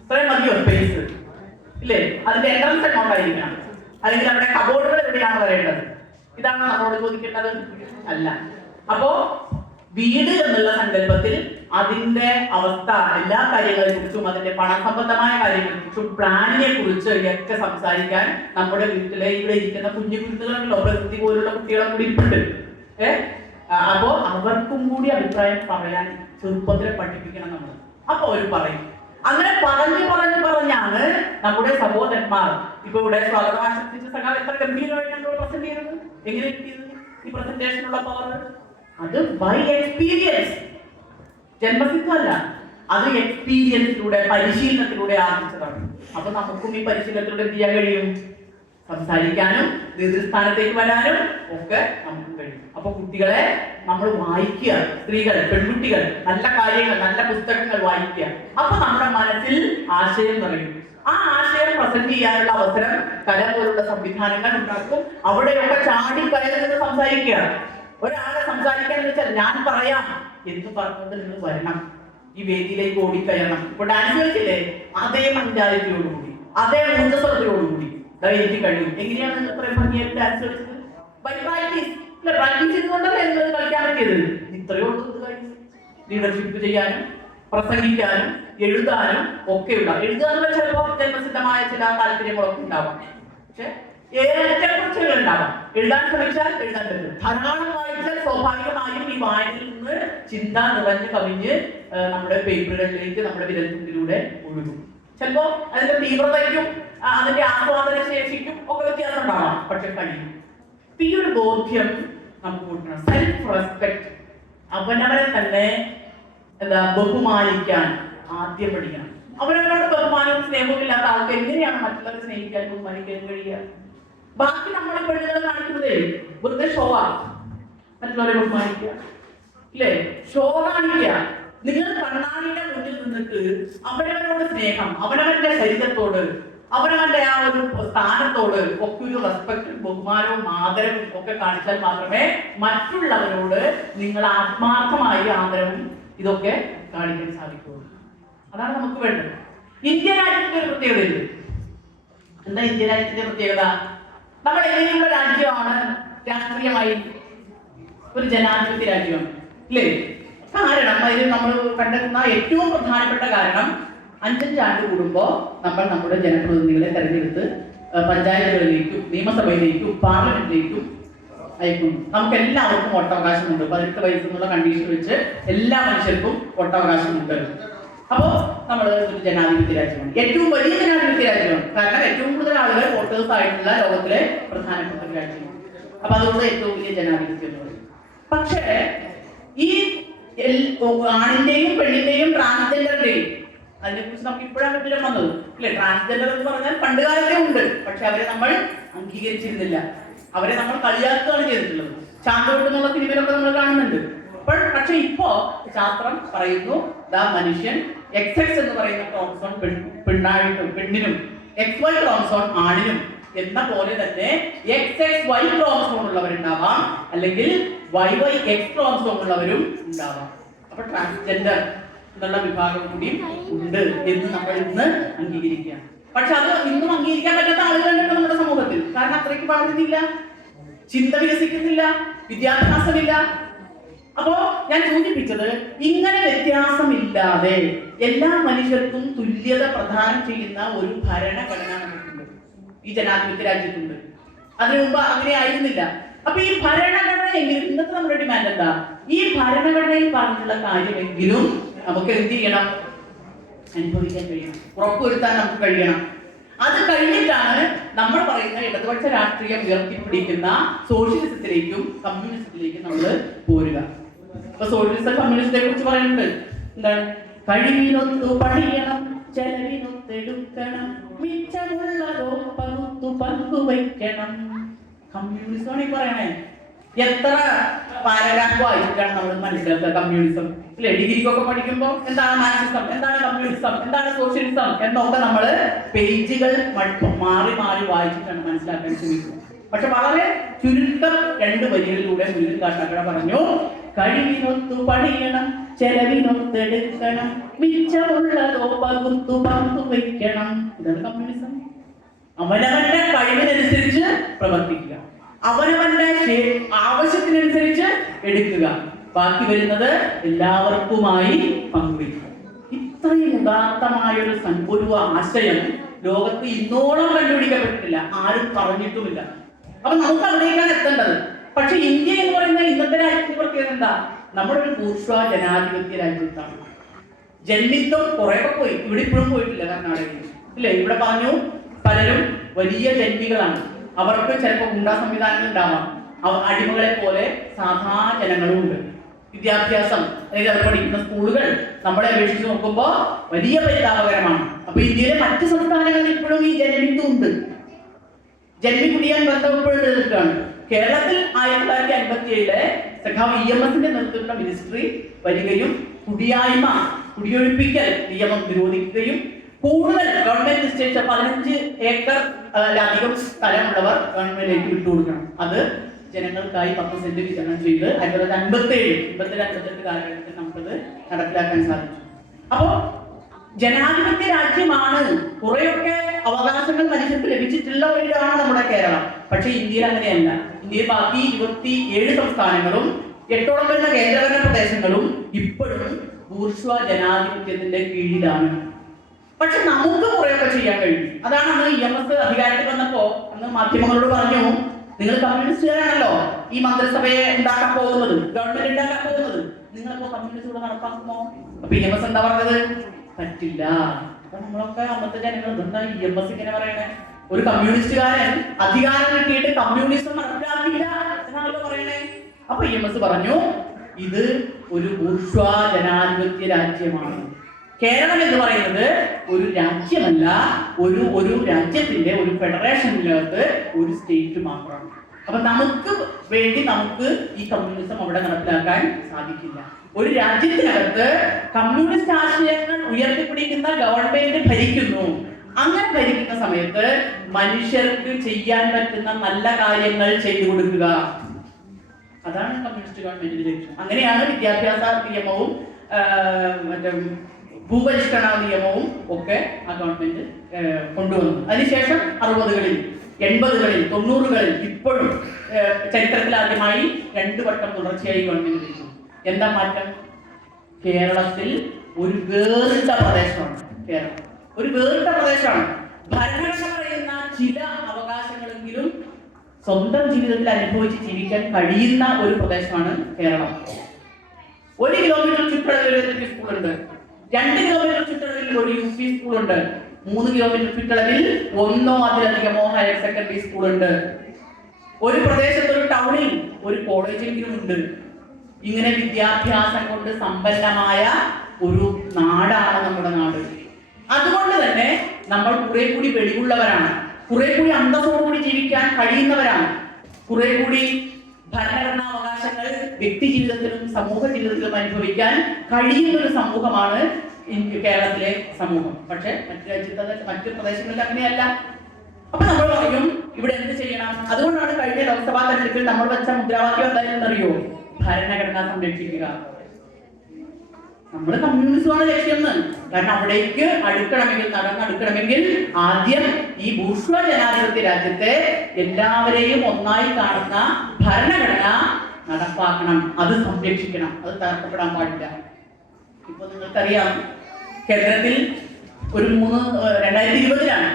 ഇത്രയും മതിയോ സ്പേസ് ഇല്ലേ? അതിന്റെ എൻട്രൻസ് എമൗണ്ട് ആയിരിക്കണം, അല്ലെങ്കിൽ അവിടെ കബോർഡുകൾ എവിടെയാണ് വരേണ്ടത്? ഇതാണ് നമ്മളോട് ചോദിക്കേണ്ടത്? അല്ല. അപ്പോ വീട് എന്നുള്ള സങ്കല്പത്തിൽ അതിന്റെ അവസ്ഥ, എല്ലാ കാര്യങ്ങളെ കുറിച്ചും അതിന്റെ പണസംബന്ധമായ കാര്യങ്ങളെ കുറിച്ചും പ്ലാനിനെ കുറിച്ച് ഒക്കെ സംസാരിക്കാൻ നമ്മുടെ വീട്ടിലെ ഇവിടെ ഇരിക്കുന്ന കുഞ്ഞു കുട്ടികളുണ്ടല്ലോ, പ്രകൃതി പോലുള്ള കുട്ടികളെ കൂടി ഇട്ടുണ്ട്. അപ്പോ അവർക്കും കൂടി അഭിപ്രായം പറയാൻ ചെറുപ്പത്തിലെ പഠിപ്പിക്കണം നമ്മൾ. അപ്പൊ അവർ പറയും. അങ്ങനെ പറഞ്ഞാണ് നമ്മുടെ സഹോദരന്മാർ ഇപ്പൊ ഇവിടെ സ്വാഗതം ആശംസിച്ച സഖാവ് എത്ര ഗംഭീരമായിട്ടാണ് പ്രസന്റ് ചെയ്യുന്നത്. എങ്ങനെ കിട്ടിയത് ഈ പ്രസന്റേഷനുള്ള പവർ? അത് ബൈ എക്സ്പീരിയൻസ്, ജന്മസിദ്ധമല്ല, അത് എക്സ്പീരിയൻസിലൂടെ പരിശീലനത്തിലൂടെ ആർജിച്ചതാണ്. അപ്പൊ നമുക്കും ഈ പരിശീലനത്തിലൂടെ എന്ത് ചെയ്യാൻ കഴിയും? സംസാരിക്കാനും നേതൃസ്ഥാനത്തേക്ക് വരാനും ഒക്കെ നമുക്ക് കഴിയും. അപ്പൊ കുട്ടികളെ നമ്മൾ വായിക്കുക, സ്ത്രീകൾ, പെൺകുട്ടികൾ നല്ല കാര്യങ്ങൾ, നല്ല പുസ്തകങ്ങൾ വായിക്കുക. അപ്പൊ നമ്മുടെ മനസ്സിൽ ആശയം നിറയും. ആ ആശയം പ്രസന്റ് ചെയ്യാനുള്ള അവസരം കല പോലുള്ള സംവിധാനങ്ങൾ ഉണ്ടാക്കും. അവിടെയൊക്കെ ചാടി കയറി നിന്ന് സംസാരിക്കുക. ഒരാളെ സംസാരിക്കാൻ വെച്ചാൽ ഞാൻ പറയാം എന്ന് പറഞ്ഞുകൊണ്ട് നിങ്ങൾ വരണം, ഈ വേദിയിലേക്ക് ഓടിക്കയറണം. ഇപ്പൊ ഡാൻസ് കളിച്ചില്ലേ, അതേ മഞ്ചാരിറ്റിയോടുകൂടി, അതേ ഊർജ്ജസ്വലതയോടുകൂടി എനിക്ക് കഴിയും. എങ്ങനെയാണ് നിങ്ങൾ ഇത്രയും ഭംഗിയായിട്ട് ഡാൻസ് കളിച്ചത്? By practice. പ്രാക്ടീസ് ചെയ്തുകൊണ്ടല്ലേ നിങ്ങൾ കളിക്കാൻ പറ്റിയത്. ഇത്രയോ ലീഡർഷിപ്പ് ചെയ്യാനും പ്രസംഗിക്കാനും എഴുതാനും ഒക്കെയുള്ള, എഴുതാനുള്ള ചിലപ്പോൾ ജന്മസിദ്ധമായ ചില താല്പര്യങ്ങളൊക്കെ ഉണ്ടാവാം, പക്ഷെ ഏറ്റക്കുറച്ചുകൾ ഉണ്ടാവാം. എഴുതാൻ ശ്രമിച്ചാൽ എഴുതാൻ പറ്റും. ധാരാളം വായിച്ചാൽ സ്വാഭാവികമായും ഈ വായനയിൽ നിന്ന് ചിന്ത നിറഞ്ഞു കവിഞ്ഞ് നമ്മുടെ പേപ്പറുകളിലേക്ക് നമ്മുടെ വിരൽത്തുമ്പിലൂടെ ഒഴുകും. ചിലപ്പോ അതിന്റെ തീവ്രതയ്ക്കും അതിന്റെ ആസ്വാദന ശേഷിക്കും ഒക്കെ വ്യത്യാസം ഉണ്ടാവാം, പക്ഷെ കഴിയും. ഈ ഒരു ബോധ്യം നമുക്ക് കൂട്ടണം. സെൽഫ് റെസ്പെക്ട്, അവനവരെ തന്നെ ബഹുമാനിക്കാൻ ആദ്യം പഠിക്കണം. അവനവരോട് ബഹുമാനവും സ്നേഹവും ഇല്ലാത്ത ആൾക്ക് എങ്ങനെയാണ് മറ്റുള്ളവരെ സ്നേഹിക്കാൻ ബഹുമാനിക്കാൻ കഴിയുക? ബാക്കി നമ്മളെ പെണ്ണുകൾ കാണിക്കുന്നതേ വെറുതെ ഷോ ആണ്. മറ്റുള്ളവരെ ബഹുമാനിക്കുക ഇല്ലേ, ഷോ കാണിക്കുക. നിങ്ങൾ കണ്ണാടിയുടെ മുന്നിൽ നിന്നിട്ട് അവനവരോട് സ്നേഹം, അവനവന്റെ ശരീരത്തോട്, അവനവന്റെ ആ ഒരു സ്ഥാനത്തോട് ഒക്കെ ഒരു റെസ്പെക്റ്റും ബഹുമാനവും ആദരവും ഒക്കെ കാണിച്ചാൽ മാത്രമേ മറ്റുള്ളവരോട് നിങ്ങൾ ആത്മാർത്ഥമായി ആദരവും ഇതൊക്കെ കാണിക്കാൻ സാധിക്കുള്ളൂ. അതാണ് നമുക്ക് വേണ്ടത്. ഇന്ത്യ രാജ്യത്തിന്റെ ഒരു പ്രത്യേകതയുണ്ട്. എന്താ ഇന്ത്യ രാജ്യത്തിന്റെ പ്രത്യേകത? നമ്മൾ എങ്ങനെയുള്ള രാജ്യമാണ്? രാഷ്ട്രീയമായി ഒരു ജനാധിപത്യ രാജ്യമാണ് ഇല്ലേ? കാരണം അതിൽ നമ്മൾ കണ്ടെത്തുന്ന ഏറ്റവും പ്രധാനപ്പെട്ട കാരണം 5 ആണ്ട് കൂടുമ്പോൾ നമ്മൾ നമ്മുടെ ജനപ്രതിനിധികളെ തെരഞ്ഞെടുത്ത് പഞ്ചായത്തുകളിലേക്കും നിയമസഭയിലേക്കും പാർലമെന്റിലേക്കും അയക്കുന്നു. നമുക്ക് എല്ലാവർക്കും വോട്ടവകാശമുണ്ട്. 18 വയസ്സെന്നുള്ള കണ്ടീഷൻ വെച്ച് എല്ലാ മനുഷ്യർക്കും വോട്ടവകാശമുണ്ട്. അപ്പോ നമ്മൾ ഒരു ജനാധിപത്യ രാജ്യമാണ്, ഏറ്റവും വലിയ ജനാധിപത്യ രാജ്യമാണ്. കാരണം ഏറ്റവും കൂടുതൽ ആളുകൾ വോട്ടേഴ്സ് ആയിട്ടുള്ള ലോകത്തിലെ പ്രധാനപ്പെട്ട ഒരു രാജ്യമാണ്. അപ്പൊ അതുകൊണ്ട് ഏറ്റവും വലിയ ജനാധിപത്യം എന്ന് പറയും. പക്ഷേ ഈ ആണിന്റെയും പെണ്ണിന്റെയും ട്രാൻസ്ജെൻഡറിന്റെയും അതിനെക്കുറിച്ച് നമുക്ക് ഇപ്പോഴാണ് പറ്റില്ല വന്നത് അല്ലെ? ട്രാൻസ്ജെൻഡർ എന്ന് പറഞ്ഞാൽ പണ്ട് കാലത്തേ ഉണ്ട്, പക്ഷെ അവരെ നമ്മൾ അംഗീകരിച്ചിരുന്നില്ല. അവരെ നമ്മൾ കളിയാക്കുകയാണ് ചെയ്തിട്ടുള്ളത്. ചാന്തോട്ട് എന്നുള്ള സിനിമയിലൊക്കെ നമ്മൾ കാണുന്നുണ്ട്. പക്ഷെ ഇപ്പോ ശാസ്ത്രം പറയുന്നു, മനുഷ്യൻ XX എന്ന് പറയുന്ന ക്രോമസോൺ പെണ്ണായിട്ടും പെണ്ണിനും XY ക്രോമസോൺ ആണിനും എന്ന പോലെ തന്നെ XXY ക്രോമസോൺ ഉള്ളവരുണ്ടാവാം, അല്ലെങ്കിൽ YYX ക്രോമസോൺ ഉള്ളവരും ഉണ്ടാവാം. അപ്പൊ ട്രാൻസ്ജെൻഡർ എന്നുള്ള വിഭാഗം കൂടി ഉണ്ട് എന്ന് നമ്മൾ ഇന്ന് അംഗീകരിക്കുക. പക്ഷെ അത് ഇന്നും അംഗീകരിക്കാൻ പറ്റാത്ത ആളുകളുണ്ട് നമ്മുടെ സമൂഹത്തിൽ. കാരണം അത്രയ്ക്ക് വളരുന്നില്ല, ചിന്ത വികസിക്കുന്നില്ല, വിദ്യാഭ്യാസമില്ല. അപ്പോ ഞാൻ സൂചിപ്പിച്ചത്, ഇങ്ങനെ വ്യത്യാസമില്ലാതെ എല്ലാ മനുഷ്യർക്കും തുല്യത പ്രദാനം ചെയ്യുന്ന ഒരു ഭരണഘടന നമുക്കുണ്ട്, ഈ ജനാധിപത്യ രാജ്യത്തുണ്ട്. അതിനു മുമ്പ് അങ്ങനെ ആയിരുന്നില്ല. അപ്പൊ ഈ ഭരണഘടന എങ്കിലും, ഇന്നത്തെ നമ്മുടെ ഡിമാൻഡ് എന്താ? ഈ ഭരണഘടനയിൽ പറഞ്ഞിട്ടുള്ള കാര്യമെങ്കിലും നമുക്ക് എന്ത് ചെയ്യണം? അനുഭവിക്കാൻ കഴിയണം, ഉറപ്പുവരുത്താൻ നമുക്ക് കഴിയണം. അത് കഴിഞ്ഞിട്ടാണ് നമ്മൾ പറയുന്ന ഇടതുപക്ഷ രാഷ്ട്രീയം ഉയർത്തിപ്പിടിക്കുന്ന സോഷ്യലിസത്തിലേക്കും കമ്മ്യൂണിസത്തിലേക്കും നമ്മൾ പോരുക. ഇപ്പൊ സോഷ്യലിസം കമ്മ്യൂണിസത്തെ കുറിച്ച് പറയുന്നുണ്ട്. എന്താണ്? കഴിവിനൊത്തു പണിയണം, ചെലവിനൊത്തെടുക്കണം, മിച്ചമുള്ളതോ പകുത്തു പങ്കുവയ്ക്കണം. കമ്മ്യൂണിസമാണ് ഈ പറയണേ. എത്ര പാരഗ്രാഫ് വായിച്ചിട്ടാണ് നമ്മൾ മനസ്സിലാക്കുക കമ്മ്യൂണിസം അല്ലെ? ഡിഗ്രിക്കൊക്കെ പഠിക്കുമ്പോൾ എന്താണ് മാർക്സിസം, എന്താണ് കമ്മ്യൂണിസം, എന്താണ് സോഷ്യലിസം എന്നൊക്കെ നമ്മൾ പേജുകൾ മാറി മാറി വായിച്ചിട്ടാണ് മനസ്സിലാക്കാൻ ശ്രമിക്കുന്നത്. പക്ഷെ വളരെ ചുരുക്കം 2 വരികളിലൂടെ മുന്നിൽ കാട്ടാക്കട പറഞ്ഞു, കഴിവിനൊത്തു പണിയണം, ചെലവിനൊത്തെടുക്കണം, മിച്ചമുള്ളതോ പകുത്തു പങ്കു വയ്ക്കണം. ഇതാണ് കമ്മ്യൂണിസം. അവനവന്റെ കഴിവിനനുസരിച്ച് പ്രവർത്തിക്കുക, അവനവന്റെ ആവശ്യത്തിനനുസരിച്ച് എടുക്കുക, ബാക്കി വരുന്നത് എല്ലാവർക്കുമായി പങ്കുവയ്ക്കുക. ഇത്രയും ഉദാത്തമായൊരു ഒരു ആശയം ലോകത്ത് ഇന്നോളം കണ്ടുപിടിക്കപ്പെട്ടിട്ടില്ല, ആരും പറഞ്ഞിട്ടുമില്ല. അപ്പൊ നമുക്ക് അവിടേക്കാണ് എത്തേണ്ടത്. പക്ഷെ ഇന്ത്യ എന്ന് പറയുന്ന ഇന്നത്തെ രാജ്യത്തിന് പ്രത്യേകത എന്താ? നമ്മളൊരു ബൂർഷ്വാ ജനാധിപത്യ രാജ്യത്താണ്. ജന്മിത്വം കുറെയൊക്കെ പോയി, ഇവിടെ ഇപ്പോഴും പോയിട്ടില്ല കർണാടകയിൽ ഇല്ലേ? ഇവിടെ പറഞ്ഞു പലരും വലിയ ജന്മികളാണ്, അവർക്ക് ചിലപ്പോൾ ഗുണ്ടാ സംവിധാനങ്ങൾ ഉണ്ടാവാം, അടിമകളെ പോലെ സാധാ ജനങ്ങളും ഉണ്ട്. വിദ്യാഭ്യാസം, അതായത് അവർ പഠിക്കുന്ന സ്കൂളുകൾ നമ്മളെ അപേക്ഷിച്ച് നോക്കുമ്പോൾ വലിയ പരിതാപകരമാണ്. അപ്പൊ ഇന്ത്യയിലെ മറ്റ് സംസ്ഥാനങ്ങളിൽ ഇപ്പോഴും ഈ ജന്മിത്വം ഉണ്ട്, ജന്മി കുടിയാൻ ബന്ധം ഇപ്പോഴും നിലനിൽക്കുകയാണ്. കേരളത്തിൽ 1957 സഖാവ് EMSന്റെ നേതൃത്വത്തിലുള്ള മിനിസ്ട്രി വരികയും കുടിയൊഴിപ്പിക്കൽ നിയമം നിരോധിക്കുകയും കൂടുതൽ ഗവൺമെന്റ് നിശ്ചയിച്ച 15 ഏക്കറിലധികം സ്ഥലമുള്ളവർ ഗവൺമെന്റിലേക്ക് വിട്ടുകൊടുക്കണം. അത് ജനങ്ങൾക്കായി 10 സെന്റ് വിതരണം ചെയ്ത് 1957-58 കാലഘട്ടത്തിൽ നമുക്കത് നടപ്പിലാക്കാൻ സാധിച്ചു. അപ്പോ ജനാധിപത്യ രാജ്യമാണ്, കുറെയൊക്കെ അവകാശങ്ങൾ മനുഷ്യർക്ക് ലഭിച്ചിട്ടുള്ള ഒരിടമാണ് നമ്മുടെ കേരളം. പക്ഷെ ഇന്ത്യയിൽ അങ്ങനെയല്ല. ഇന്ത്യയിൽ ബാക്കി 27 സംസ്ഥാനങ്ങളും 8ഓളം വരുന്ന കേന്ദ്രഭരണ പ്രദേശങ്ങളും ഇപ്പോഴും ബൂർഷ്വാ ജനാധിപത്യത്തിന്റെ കീഴിലാണ്. പക്ഷെ നമുക്ക് കുറെയൊക്കെ ചെയ്യാൻ കഴിയും. അതാണ് അന്ന് EMS അധികാരത്തിൽ വന്നപ്പോ അന്ന് മാധ്യമങ്ങളോട് പറഞ്ഞു, നിങ്ങൾ കമ്മ്യൂണിസ്റ്റുകാരാണല്ലോ ഈ മന്ത്രിസഭയെ ഉണ്ടാക്കാൻ പോകുന്നത്, ഗവൺമെന്റ് ഉണ്ടാക്കാൻ പോകുന്നത്, നിങ്ങളിപ്പോ കമ്മ്യൂണിസ്റ്റ് നടപ്പാക്കുമോ? അപ്പൊ EMS എന്താ പറഞ്ഞത്? പറ്റില്ല. അപ്പൊ നമ്മളൊക്കെ അന്നത്തെ ജനങ്ങൾ എന്താ EMS ഇങ്ങനെ പറയണേ? ഒരു കമ്മ്യൂണിസ്റ്റുകാരൻ അധികാരം കിട്ടിയിട്ട് കമ്മ്യൂണിസം നടപ്പിലാക്കില്ല എന്നാണല്ലോ പറയണേ. അപ്പൊ EMS പറഞ്ഞു, ഇത് ഒരു ബൂർഷ്വാ ജനാധിപത്യ രാജ്യമാണ്. കേരളം എന്ന് പറയുന്നത് ഒരു രാജ്യമല്ല, ഒരു രാജ്യത്തിന്റെ ഒരു ഫെഡറേഷനിനകത്ത് ഒരു സ്റ്റേറ്റ് മാത്രമാണ്. അപ്പൊ നമുക്ക് വേണ്ടി നമുക്ക് ഈ കമ്മ്യൂണിസം അവിടെ നടപ്പിലാക്കാൻ സാധിക്കില്ല. ഒരു രാജ്യത്തിനകത്ത് കമ്മ്യൂണിസ്റ്റ് ആശയങ്ങൾ ഉയർത്തിപ്പിടിക്കുന്ന ഗവൺമെന്റ് ഭരിക്കുന്നു. അങ്ങനെ ഭരിക്കുന്ന സമയത്ത് മനുഷ്യർക്ക് ചെയ്യാൻ പറ്റുന്ന നല്ല കാര്യങ്ങൾ ചെയ്തു കൊടുക്കുക, അതാണ് കമ്മ്യൂണിസ്റ്റ് ഗവൺമെന്റിന്റെ ലക്ഷ്യം. അങ്ങനെയാണ് വിദ്യാഭ്യാസ നിയമവും മറ്റേ ഭൂപരിഷ്കരണ നിയമവും ഒക്കെ ആ ഗവൺമെന്റ് കൊണ്ടുവന്നു. അതിനുശേഷം 60കളിൽ 80കളിൽ 90കളിൽ ഇപ്പോഴും ചരിത്രത്തിൽ ആദ്യമായി 2 വട്ടം തുടർച്ചയായി ഗവൺമെന്റ് ഭരിച്ചു. എന്താ മാറ്റം? കേരളത്തിൽ ഒരു വേറിട്ട പ്രദേശമാണ്. കേരളം ഒരു വേറിട്ട പ്രദേശമാണ്. ഭരണഘടന പറയുന്ന ചില അവകാശങ്ങളെങ്കിലും സ്വന്തം ജീവിതത്തിൽ അനുഭവിച്ച് ജീവിക്കാൻ കഴിയുന്ന ഒരു പ്രദേശമാണ് കേരളം. 1 കിലോമീറ്റർ ചുറ്റളവിൽ ഒരു സ്കൂളുണ്ട്, 2 കിലോമീറ്റർ ചുറ്റളവിൽ ഒരു UP സ്കൂളുണ്ട്, 3 കിലോമീറ്റർ ചുറ്റളവിൽ 1ഓ അതിലധികമോ ഹയർ സെക്കൻഡറി സ്കൂളുണ്ട്. ഒരു പ്രദേശത്ത് ഒരു ടൗണിൽ ഒരു കോളേജെങ്കിലും ഉണ്ട്. ഇങ്ങനെ വിദ്യാഭ്യാസം കൊണ്ട് സമ്പന്നമായ ഒരു നാടാണ് നമ്മുടെ നാട്. അതുകൊണ്ട് തന്നെ നമ്മൾ കുറെ കൂടി വെളിവുള്ളവരാണ്, കുറെ കൂടി അന്തസ്സോടുകൂടി ജീവിക്കാൻ കഴിയുന്നവരാണ്, കുറെ കൂടി ഭരണഘടനാ അവകാശങ്ങൾ വ്യക്തി ജീവിതത്തിലും സമൂഹ ജീവിതത്തിലും അനുഭവിക്കാൻ കഴിയുന്ന ഒരു സമൂഹമാണ് കേരളത്തിലെ സമൂഹം. പക്ഷെ മറ്റു പ്രദേശങ്ങളിൽ അങ്ങനെയല്ല. അപ്പൊ നമ്മൾ പറയും ഇവിടെ എന്ത് ചെയ്യണം? അതുകൊണ്ടാണ് കഴിഞ്ഞ ലോക്സഭാ തെരഞ്ഞെടുപ്പിൽ നമ്മൾ വെച്ച മുദ്രാവാക്യം എന്തായാലും അറിയോ? ഭരണഘടന സംരക്ഷിക്കുക. നമ്മൾ കമ്മ്യൂണിസമാണ് ലക്ഷ്യം. കാരണം അവിടേക്ക് നടന്നെടുക്കണമെങ്കിൽ ആദ്യം ഈ ബൂർഷ്വാ ജനാധിപത്യ രാജ്യത്തെ എല്ലാവരെയും ഒന്നായി കാണുന്ന ഭരണഘടന നടപ്പാക്കണം, അത് സംരക്ഷിക്കണം, അത് തകർക്കപ്പെടാൻ പാടില്ല. ഇപ്പൊ നിങ്ങൾക്കറിയാം, കേന്ദ്രത്തിൽ ഒരു 2020-ലാണ്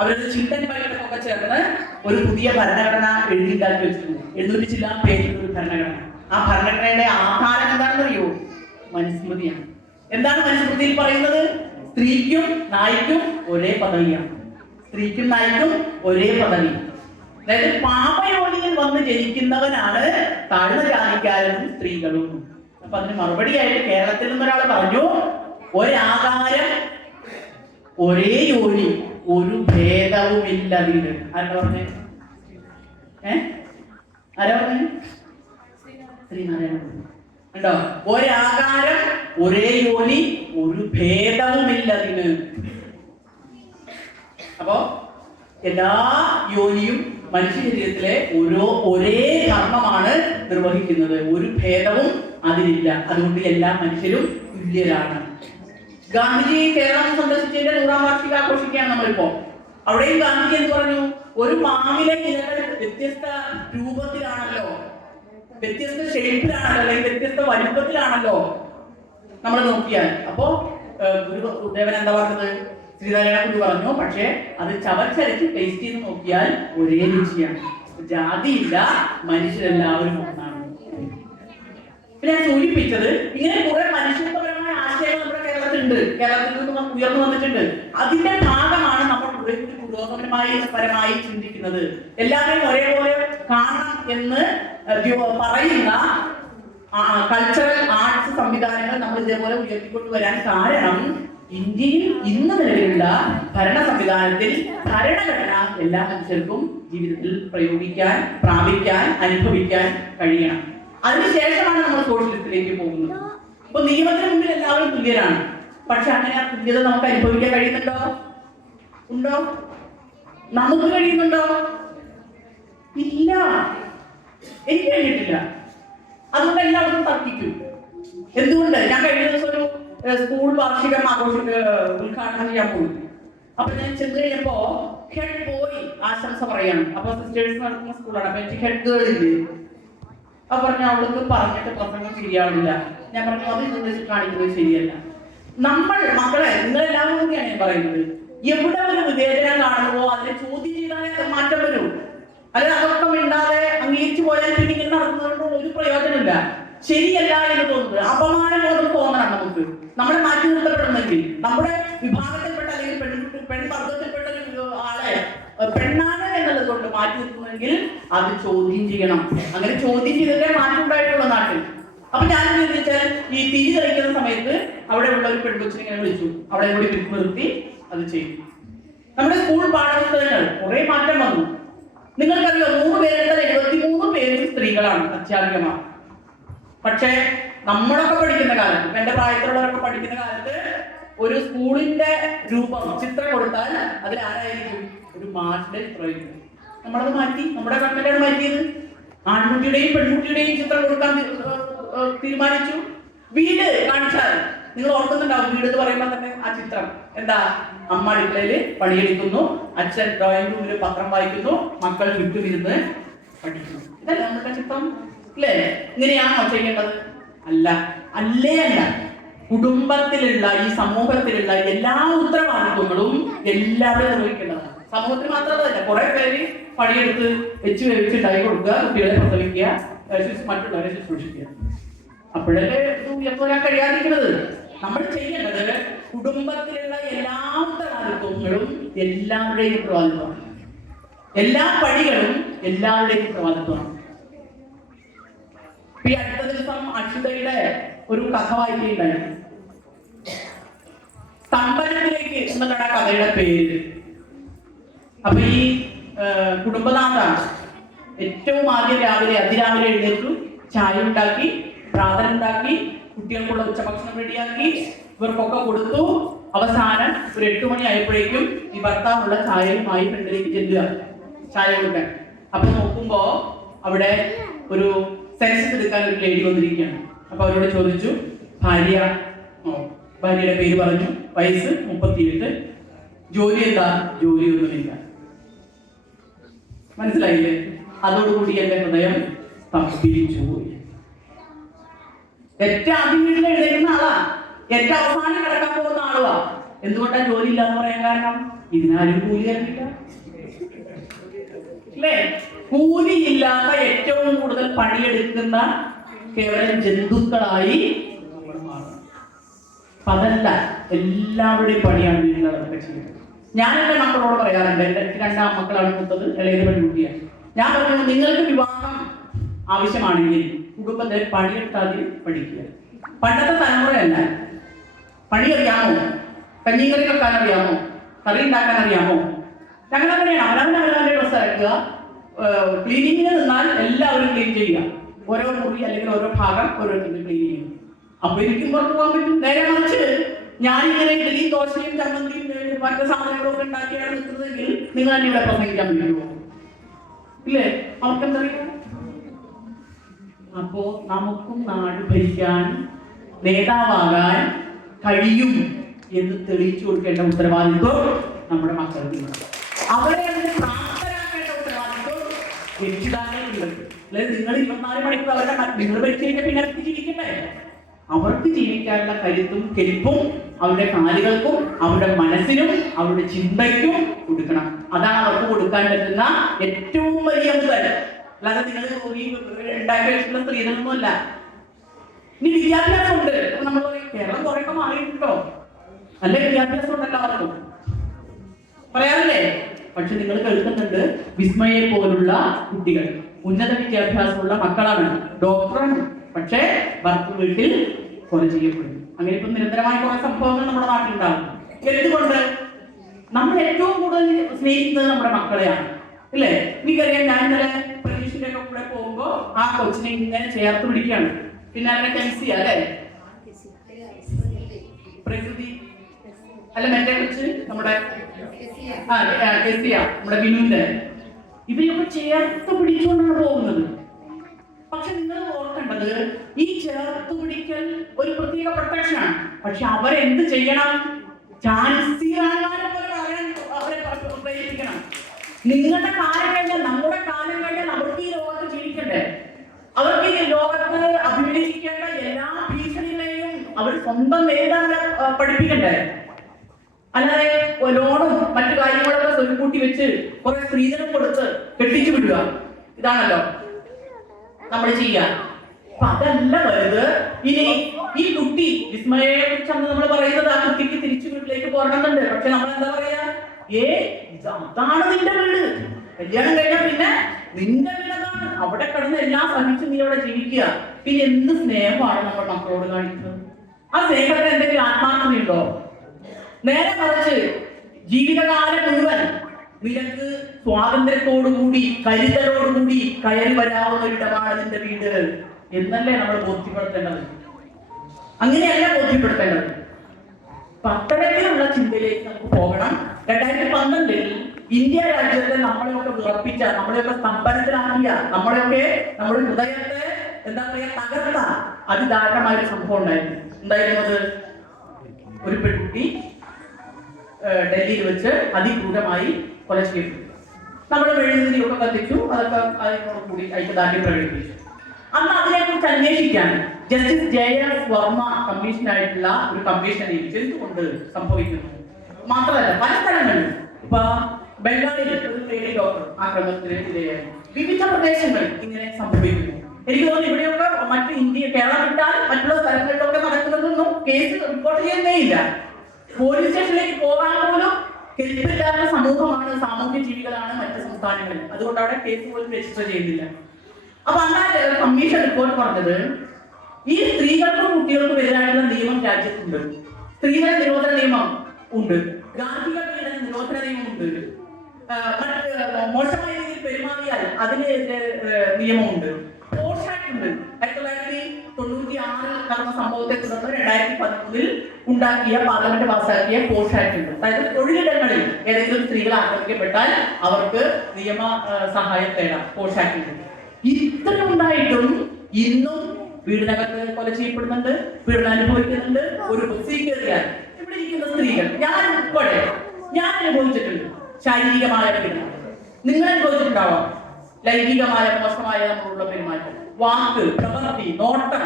അവരൊരു ചിന്തൻ പൈലറ്റൊക്കെ ചേർന്ന് ഒരു പുതിയ ഭരണഘടന എഴുതിണ്ടാക്കി വെച്ചിട്ടുണ്ട്. 700 ചില പേജുള്ള ഒരു ഭരണഘടന. ആ ഭരണഘടനയുടെ ആധാരം എന്താണെന്ന് അറിയോ? മനുസ്മൃതിയാണ്. എന്താണ് മനുസ്മൃതിയിൽ പറയുന്നത്? സ്ത്രീക്കും നായ്ക്കും ഒരേ പദവിയാണ്. സ്ത്രീക്കും നായ്ക്കും ഒരേ പദവി. അതായത് പാപയോനിയിൽ വന്ന് ജനിക്കുന്നവനാണ് താഴ്ന്ന ജാതിക്കാരനും സ്ത്രീകളും. അപ്പൊ അതിന് മറുപടിയായിട്ട് കേരളത്തിൽ നിന്നൊരാൾ പറഞ്ഞു, ഒരാകാരം ഒരേ യോനി, ഒരു ഭേദവുമില്ലതിന്. ആരാ പറഞ്ഞേ? ആരാ പറഞ്ഞു? ശ്രീനാരായണ ഉണ്ടോ? ഒരാകാരം ഒരേ യോനി, ഒരു ഭേദവുമില്ല അതിന്. അപ്പോ എല്ലാ യോനിയും മനുഷ്യ ശരീരത്തിലെ ഒരേ കർമ്മമാണ് നിർവഹിക്കുന്നത്. ഒരു ഭേദവും അതിലില്ല. അതുകൊണ്ട് എല്ലാ മനുഷ്യരും തുല്യരാണ്. ഗാന്ധിജി കേരളം സന്ദർശിച്ചതിന്റെ 100ാം വാർഷികം ആഘോഷിക്കുകയാണ് നമ്മളിപ്പോ. അവിടെയും ഗാന്ധിജി എന്ന് പറഞ്ഞു, ഒരു മാവിലെ ഇലകൾ വ്യത്യസ്ത രൂപത്തിലാണല്ലോ, വ്യത്യസ്ത ഷേപ്പിലാണല്ലോ, അല്ലെങ്കിൽ വ്യത്യസ്ത വലുപ്പത്തിലാണല്ലോ നമ്മൾ നോക്കിയാൽ. അപ്പോ ഗുരുദേവൻ എന്താ പറഞ്ഞത്? ശ്രീനാരായണ ഗുരു പറഞ്ഞു, പക്ഷേ അത് ചവച്ചരച്ച് ടേസ്റ്റ് ചെയ്ത് നോക്കിയാൽ ഒരേ രുചിയാണ്. ജാതിയില്ല, മനുഷ്യരെല്ലാവരും ഒന്നാണ്. പിന്നെ ഞാൻ സൂചിപ്പിച്ചത്, ഇങ്ങനെ കുറെ മനുഷ്യത്വപരമായ ആശയങ്ങൾ നമ്മുടെ കേരളത്തിലുണ്ട്, കേരളത്തിൽ നിന്ന് ഉയർന്നു വന്നിട്ടുണ്ട്. അതിന്റെ ഭാഗമാണ് നമ്മൾ പുരോഗമനപരമായി ചിന്തിക്കുന്നത്. എല്ലാവരെയും ഒരേപോലെ കാണണം എന്ന് പറയുന്ന കൾച്ചറൽ ആർട്സ് സംവിധാനങ്ങൾ നമ്മൾ ഇതേപോലെ ഉയർത്തിക്കൊണ്ടുവരാൻ കാരണം, ഇന്ത്യയിൽ ഇന്ന് നിലവിലുള്ള ഭരണ സംവിധാനത്തിൽ ഭരണഘടന എല്ലാ മനുഷ്യർക്കും ജീവിതത്തിൽ പ്രയോഗിക്കാൻ, പ്രാപിക്കാൻ, അനുഭവിക്കാൻ കഴിയണം. അതിനുശേഷമാണ് നമ്മൾ സോഷ്യലിസത്തിലേക്ക് പോകുന്നത്. ഇപ്പൊ നിയമത്തിന് മുമ്പിൽ എല്ലാവരും തുല്യരാണ്. പക്ഷെ അങ്ങനെ ആ തുല്യത നമുക്ക് അനുഭവിക്കാൻ കഴിയുന്നുണ്ടോ? ഉണ്ടോ? നമുക്ക് കഴിയുന്നുണ്ടോ? ഇല്ല, എനിക്ക് കഴിഞ്ഞിട്ടില്ല. അതുകൊണ്ട് എല്ലാവർക്കും തർക്കിക്കും. എന്തുകൊണ്ട്? ഞാൻ കഴിഞ്ഞ ദിവസം ഒരു സ്കൂൾ വാർഷികം ഉദ്ഘാടനം ചെയ്യാൻ പോയി. അപ്പൊ ഞാൻ ചെന്ന് കഴിഞ്ഞപ്പോ ഹെഡ് ബോയ് ആശംസ പറയാണ്. അപ്പൊ സിസ്റ്റേഴ്സ് നടത്തുന്ന സ്കൂളാണ്. അപ്പൊ എനിക്ക് ഹെഡ് ഗേൾ ഇല്ലേ? അപ്പൊ പറഞ്ഞു, അവൾക്ക് പറഞ്ഞിട്ട് പ്രസംഗം ശരിയാവില്ല. ഞാൻ പറഞ്ഞു, അത് ഇന്ന് കാണിക്കുന്നത് ശരിയല്ല. നമ്മൾ മക്കളെ, നിങ്ങളെല്ലാവരും കൂടിയാണ് ഞാൻ പറയുന്നത്, എവിടെ ഒരു വിവേചനം കാണുന്നുവോ അതിനെ ചോദ്യം ചെയ്താലേ മാറ്റം വരൂ. അല്ലെ അതൊക്കെ മിണ്ടാതെ അംഗീകരിച്ചു പോയാൽ പിന്നെ ഇങ്ങനെ നടത്തുന്നതുകൊണ്ട് ഒരു പ്രയോജനമില്ല. ശരിയല്ല എന്ന് തോന്നുന്നത്, അപമാനബോധം തോന്നണം നമുക്ക്. നമ്മളെ മാറ്റി നിർത്തപ്പെടുന്നെങ്കിൽ, നമ്മുടെ വിഭാഗത്തിൽപ്പെട്ട അല്ലെങ്കിൽ പെൺവർഗത്തിൽപ്പെട്ട ഒരു ആളെ പെണ്ണാണ് എന്നുള്ളത് കൊണ്ട് മാറ്റി നിർത്തുന്നെങ്കിൽ അത് ചോദ്യം ചെയ്യണം. അങ്ങനെ ചോദ്യം ചെയ്തിട്ടേ മാറ്റം ഉണ്ടായിട്ടുള്ള നാട്ടിൽ. അപ്പൊ ഞാൻ ചോദിച്ചാൽ, ഈ തിരി തെളിക്കുന്ന സമയത്ത് അവിടെ ഉള്ള ഒരു പെൺകൊച്ചിനെ ഇങ്ങനെ വിളിച്ചു, അവിടെ കൂടി നിർത്തി അത് ചെയ്തു. നമ്മുടെ സ്കൂൾ പാഠപുസ്തകങ്ങൾ കുറെ മാറ്റം വന്നു. നിങ്ങൾക്കറിയോ, 100 പേരെടുത്താൽ 73 പേരും സ്ത്രീകളാണ്, അധ്യാപികമാർ. പക്ഷേ നമ്മളൊക്കെ പഠിക്കുന്ന കാലത്ത്, എന്റെ പ്രായത്തിലുള്ളവരൊക്കെ പഠിക്കുന്ന കാലത്ത്, ഒരു സ്കൂളിന്റെ രൂപം ചിത്രം കൊടുത്താൽ അതിൽ ആരായിരിക്കും? ഒരു മാഷിന്റെ ചിത്രമായിരിക്കും. നമ്മളത് മാറ്റി, നമ്മുടെ ഗവൺമെന്റാണ് മാറ്റിയത്. ആൺകുട്ടിയുടെയും പെൺകുട്ടിയുടെയും ചിത്രം കൊടുക്കാൻ തീരുമാനിച്ചു. വീട് കാണിച്ചാൽ നിങ്ങൾ ഓർക്കുന്നുണ്ടാവും, വീട് എന്ന് പറയുമ്പോൾ തന്നെ ആ ചിത്രം എന്താ? അമ്മ അടുക്കളയില് പണിയെടുക്കുന്നു, അച്ഛൻ ഡ്രോയിങ് റൂമിൽ പത്രം വായിക്കുന്നു, മക്കൾ ചുറ്റുമിരുന്ന് പഠിക്കുന്നു. ഇതല്ല നമ്മുടെ ചിത്രം, അല്ലേ? ഇങ്ങനെയാണോ ചെയ്യേണ്ടത്? അല്ല, അല്ലേ അല്ല. കുടുംബത്തിലുള്ള, ഈ സമൂഹത്തിലുള്ള എല്ലാ ഉത്തരവാദിത്വങ്ങളും എല്ലാവരും നിർവഹിക്കേണ്ടതാണ്. സമൂഹത്തിൽ മാത്രമല്ല, കുറെ പേര് പണിയെടുത്ത് വെച്ച് വേവിച്ചുണ്ടായി കൊടുക്കുക, കുട്ടികളെ പ്രസവിക്കുക, മറ്റുള്ളവരെ ശുശ്രൂഷിക്കുക. അപ്പോഴല്ലേ ഇത് ഉയർത്തുവരാൻ കഴിയാതിരിക്കുന്നത്. നമ്മൾ ചെയ്യേണ്ടത് കുടുംബത്തിലുള്ള എല്ലാ ഉത്തരവാദിത്വങ്ങളും എല്ലാവരുടെയും ഉത്തരവാദിത്വമാണ്. എല്ലാ പണികളും എല്ലാവരുടെയും ഉത്തരവാദിത്വമാണ്. ഈ അടുത്ത ദിവസം അക്ഷതയുടെ ഒരു കഥ വായിക്കുകയുണ്ടായിരുന്നു. സ്തംഭനത്തിലേക്ക് എന്നുള്ള കഥയുടെ പേര്. അപ്പൊ ഈ കുടുംബനാഥ ഏറ്റവും ആദ്യം അതിരാവിലെ എഴുന്നേറ്റു, ചായ ഉണ്ടാക്കി, പ്രാതൽ ഉണ്ടാക്കി, കുട്ടികൾക്കുള്ള ഉച്ചഭക്ഷണം റെഡിയാക്കി, ഇവർക്കൊക്കെ കൊടുത്തു. അവസാനം ഒരു 8 മണി ആയപ്പോഴേക്കും ഈ ഭർത്താവുള്ള ചായയുമായി ഫ്രണ്ടിലേക്ക് ചെല്ലുക, ചായ കൊടുക്കാൻ. അപ്പൊ നോക്കുമ്പോ അവിടെ ഒരു സെൻസസ് എടുക്കാൻ ഒരു ലേഡി വന്നിരിക്കുകയാണ്. അപ്പൊ അവരോട് ചോദിച്ചു, ഭാര്യയുടെ പേര് പറഞ്ഞു, വയസ്സ് 38, ജോലി എന്താ? ജോലിയൊന്നുമില്ല. മനസ്സിലായില്ലേ? അതോടുകൂടി എന്റെ ഹൃദയം സ്തംഭിച്ചു പോയി. ഏറ്റവും ആദ്യം വീട്ടിൽ എഴുതേക്കുന്ന ആളാ, ഏറ്റവും അവസാനം കിടക്കാൻ പോകുന്ന ആളുവാ. എന്തുകൊണ്ടാ ജോലി ഇല്ല എന്ന് പറയാൻ കാരണം? ഇതിനാരും കൂലി തരുന്നില്ല, അല്ലേ? കൂലിയില്ലാത്ത ഏറ്റവും കൂടുതൽ പണിയെടുക്കുന്ന കേവലം ജന്തുക്കളായി നമ്മൾ മാറും. അതല്ല, എല്ലാവരുടെയും പണിയാണ് വീട്ടിലതൊക്കെ ചെയ്യുന്നത്. ഞാൻ എന്റെ മക്കളോട് പറയാറുണ്ട്, എന്റെ 2 ആൺമക്കളാണ് മൂത്തത്, ഇളയത് പെൺകുട്ടിയാണ്. ഞാൻ പറഞ്ഞു, നിങ്ങൾക്ക് വിവാഹം ആവശ്യമാണെങ്കിൽ കുടുംബത്തെ പണിയെടുത്താൽ പഠിക്കുക. പണ്ടത്തെ തലമുറയല്ല. പണി അറിയാമോ? കഞ്ഞിക്കറി വെക്കാൻ അറിയാമോ? കറി ഉണ്ടാക്കാൻ അറിയാമോ? ഞങ്ങൾ അങ്ങനെയാണ്. അവനവന്റെ ഡ്രസ്സ് അരക്കുക, ക്ലീനിങ്ങിന് നിന്നാൽ എല്ലാവരും ക്ലീൻ ചെയ്യുക, ഓരോ മുറി അല്ലെങ്കിൽ ഓരോ ഭാഗം ഓരോരുത്തരും ക്ലീൻ ചെയ്യും. അപ്പൊ എനിക്കും പുറത്തു പോകാൻ പറ്റും. നേരെ മറിച്ച് ഞാനിങ്ങനെ ഇഡലിയും ദോശയും ചമ്മന്തിയും മറ്റു സാധനങ്ങളൊക്കെ ഉണ്ടാക്കിയാണ് നിൽക്കുന്നതെങ്കിൽ നിങ്ങൾ തന്നെ ഇവിടെ പ്രസംഗിക്കാൻ പറ്റുമോ? ഇല്ലേ? അവർക്കെന്തറിയാം? അപ്പോ നമുക്കും നാട് ഭരിക്കാൻ നേതാവാകാൻ കഴിയും എന്ന് തെളിയിച്ചു കൊടുക്കേണ്ട ഉത്തരവാദിത്വം നമ്മുടെ മക്കൾക്ക്. അവരെ അതിന് പ്രാപ്തരാക്കേണ്ട ഉത്തരവാദിത്വം രക്ഷിതാക്കളുണ്ട്. അതായത് നിങ്ങൾ 24 മണിക്കൂർ അവരുടെ നിങ്ങൾ ഭരിച്ചു കഴിഞ്ഞാൽ പിന്നെ അവർക്ക് ജീവിക്കട്ടെ. അവർക്ക് ജീവിക്കാനുള്ള കരുത്തും കെൽപ്പും അവരുടെ കാലുകൾക്കും അവരുടെ മനസ്സിനും അവരുടെ ചിന്തയ്ക്കും കൊടുക്കണം. അതാണ് അവർക്ക് കൊടുക്കാൻ പറ്റുന്ന ഏറ്റവും വലിയ മുതൽ. അല്ലാതെ നിങ്ങൾ ഉണ്ടാക്കി വെച്ചിട്ടുള്ള സ്ത്രീകളൊന്നുമല്ല. ഇനി വിദ്യാഭ്യാസം ഉണ്ട്. നമ്മൾ പറയും കേരളം കുറേയൊക്കെ മാറിയിട്ടുണ്ടോ? നല്ല വിദ്യാഭ്യാസം ഉണ്ടല്ലോ അവർക്കും, പറയാറില്ലേ? പക്ഷെ നിങ്ങൾ കേൾക്കുന്നുണ്ട്, വിസ്മയെ പോലുള്ള കുട്ടികൾ ഉന്നത വിദ്യാഭ്യാസമുള്ള മക്കളാണ്, ഡോക്ടറാണ്, പക്ഷേ ഭർത്തൃ വീട്ടിൽ കൊല ചെയ്യപ്പെടുന്നു. അങ്ങനെ ഇപ്പം നിരന്തരമായ കുറെ സംഭവങ്ങൾ നമ്മുടെ നാട്ടിലുണ്ടാകും. എന്തുകൊണ്ട്? നമ്മൾ ഏറ്റവും കൂടുതൽ സ്നേഹിക്കുന്നത് നമ്മുടെ മക്കളെയാണ്, അല്ലേ? എനിക്കറിയാം, ഞാൻ ഇന്നലെ പ്രതീക്ഷിന്റെ ഒക്കെ കൂടെ പോകുമ്പോ ആ കൊച്ചിനെ ഇങ്ങനെ ചേർത്ത് പിടിക്കുകയാണ്. പിന്നെ അതിനെ കെൻസിയ അല്ലേ, പ്രകൃതി അല്ല, മറ്റേ കൊച്ച് നമ്മുടെ കെസിയ, നമ്മുടെ ബിനുവിന്റെ, ഇവരൊക്കെ ചേർത്ത് പിടിച്ചുകൊണ്ടാണ് പോകുന്നത്. പക്ഷെ നിങ്ങൾ ഓർക്കേണ്ടത്, ഈ ചേർത്ത് പിടിക്കൽ ഒരു പ്രത്യേക പ്രൊട്ടക്ഷനാണ്. പക്ഷെ അവരെന്ത് ചെയ്യണം? അവരെ പ്രേരിപ്പിക്കണം. നിങ്ങളുടെ കാലം കഴിഞ്ഞാൽ, നമ്മുടെ കാലം കഴിഞ്ഞാൽ അവർക്ക് ഈ ലോകത്ത് ജീവിക്കണ്ടേ? അവർക്ക് ഈ ലോകത്ത് അഭിമുഖീകരിക്കേണ്ട എല്ലാ ഭീഷണികളെയും അവർ സ്വന്തം നേരിടാൻ പഠിപ്പിക്കണ്ടേ? അല്ലാതെ ലോണും മറ്റു കാര്യങ്ങളൊക്കെ സ്വരുക്കൂട്ടി വെച്ച് കുറെ സ്ത്രീധനം കൊടുത്ത് കെട്ടിച്ചു വിടുക, ഇതാണല്ലോ നമ്മൾ ചെയ്യുക. അപ്പൊ അതല്ല വലുത്. ഇനി ഈ കുട്ടി വിസ്മയെ കുറിച്ചാണ് നമ്മൾ പറയുന്നത്. ആ കുട്ടിക്ക് തിരിച്ചു വീട്ടിലേക്ക് പോരണമെന്നുണ്ട്. പക്ഷെ നമ്മൾ എന്താ പറയാ? അതാണ് നിന്റെ വീട്, കല്യാണം കഴിഞ്ഞാൽ പിന്നെ നിന്റെ വീടതാണ്, അവിടെ കിടന്ന് എല്ലാം സഹിച്ച് നീ അവിടെ ജീവിക്കുക. പിന്നെ എന്ത് സ്നേഹമാണ് നമ്മൾ മക്കളോട് കാണിക്കുന്നത്? ആ സ്നേഹത്തിന് എന്തെങ്കിലും ആത്മാർത്ഥതയുണ്ടോ? നേരെ മറിച്ച് ജീവിതകാലം മുഴുവൻ നിനക്ക് സ്വാതന്ത്ര്യത്തോടുകൂടി കരുതലോടുകൂടി കയറി വരാവുന്ന ഒരിടമാണ് നിന്റെ വീട് എന്നല്ലേ നമ്മൾ ബോധ്യപ്പെടുത്തേണ്ടത്. അങ്ങനെയല്ല ബോധ്യപ്പെടുത്തേണ്ടത്. അത്തരത്തിലുള്ള ചിന്തയിലേക്ക് നമുക്ക് പോകണം. 2012 ഇന്ത്യ രാജ്യത്തെ നമ്മളെയൊക്കെ വിറപ്പിച്ച, നമ്മളെയൊക്കെ സ്തംഭനത്തിലാക്കിയ, നമ്മളെയൊക്കെ നമ്മുടെ ഹൃദയത്തെ എന്താ പറയാ തകർത്ത അതിദാരുണമായ ഒരു സംഭവം ഉണ്ടായിരുന്നത് ഒരു പെൺകുട്ടി ഡൽഹിയിൽ വെച്ച് അതിക്രൂരമായി കൊല ചെയ്യപ്പെട്ടു. നമ്മൾ മെഴുകുതിരിയൊക്കെ കത്തിച്ചു, അതൊക്കെ അതിനോട് കൂടി ഐക്യദാർഢ്യം പ്രകടിപ്പിച്ചു. അന്ന് അതിനെക്കുറിച്ച് അന്വേഷിക്കാൻ ജസ്റ്റിസ് JS വർമ്മ കമ്മീഷനായിട്ടുള്ള ഒരു കമ്മീഷൻ നിയമിച്ചു. എന്തുകൊണ്ട് സംഭവിക്കുന്നു? മാത്രമല്ല, പല സ്ഥലങ്ങളിലും ഇപ്പൊ ബംഗാളിൽ ഒരു ലേഡി ഡോക്ടർ ആക്രമണത്തിന് ഇരയായി. വിവിധ പ്രദേശങ്ങളിൽ ഇങ്ങനെ സംഭവിക്കുന്നു. എനിക്ക് തോന്നുന്നു ഇവിടെയൊക്കെ മറ്റു കേരളം വിട്ടാൽ മറ്റുള്ള സ്ഥലങ്ങളിലൊക്കെ നടക്കുന്നതൊന്നും കേസ് റിപ്പോർട്ട് ചെയ്യുന്നേയില്ല. പോലീസ് സ്റ്റേഷനിലേക്ക് പോകാൻ പോലും കെൽപ്പില്ലാത്ത സമൂഹമാണ്, സാമൂഹ്യ ജീവികളാണ് മറ്റു സംസ്ഥാനങ്ങളിൽ. അതുകൊണ്ട് അവിടെ കേസ് പോലും രജിസ്റ്റർ ചെയ്യുന്നില്ല. അപ്പൊ അന്നാ കമ്മീഷൻ റിപ്പോർട്ട് പറഞ്ഞത്, ഈ സ്ത്രീകൾക്കും കുട്ടികൾക്കും എതിരായിട്ടുള്ള നിയമം രാജ്യത്തുണ്ട്. സ്ത്രീധന നിരോധന നിയമം ഉണ്ട്, ഗാർഹിക പീഡന നിരോധന നിയമം ഉണ്ട്, മോശമായ രീതിയിൽ പെരുമാറിയാൽ അതിനെതിരെ നിയമമുണ്ട്, പോഷ് ആക്ട് ഉണ്ട്. 1996 നടന്ന സംഭവത്തെ തുടർന്ന് 2013 ഉണ്ടാക്കിയ പാർലമെന്റ് പാസാക്കിയ പോഷ് ആക്ട് ഉണ്ട്. അതായത് തൊഴിലിടങ്ങളിൽ ഏതെങ്കിലും സ്ത്രീകൾ ആക്രമിക്കപ്പെട്ടാൽ അവർക്ക് നിയമ സഹായം തേടാം, പോഷ് ആക്ട് ഉണ്ട്. ഇത്ര ഉണ്ടായിട്ടും ഇന്നും വീടിനകത്ത് കൊല ചെയ്യപ്പെടുന്നുണ്ട്, പീഡനം അനുഭവിക്കുന്നുണ്ട്. ഒരു ബസ്സിൽ കയറിയാൽ ഇവിടെ ഇരിക്കുന്ന സ്ത്രീകൾ, ഞാൻ ഉൾപ്പെടെ ഞാൻ അനുഭവിച്ചിട്ടുണ്ട് ശാരീരികമായ പീഡനം. നിങ്ങൾ അനുഭവിച്ചിട്ടുണ്ടാവാം ലൈംഗികമായ മോശമായ നമ്മളുള്ള പെരുമാറ്റം, വാക്ക്, പ്രവൃത്തി, നോട്ടം,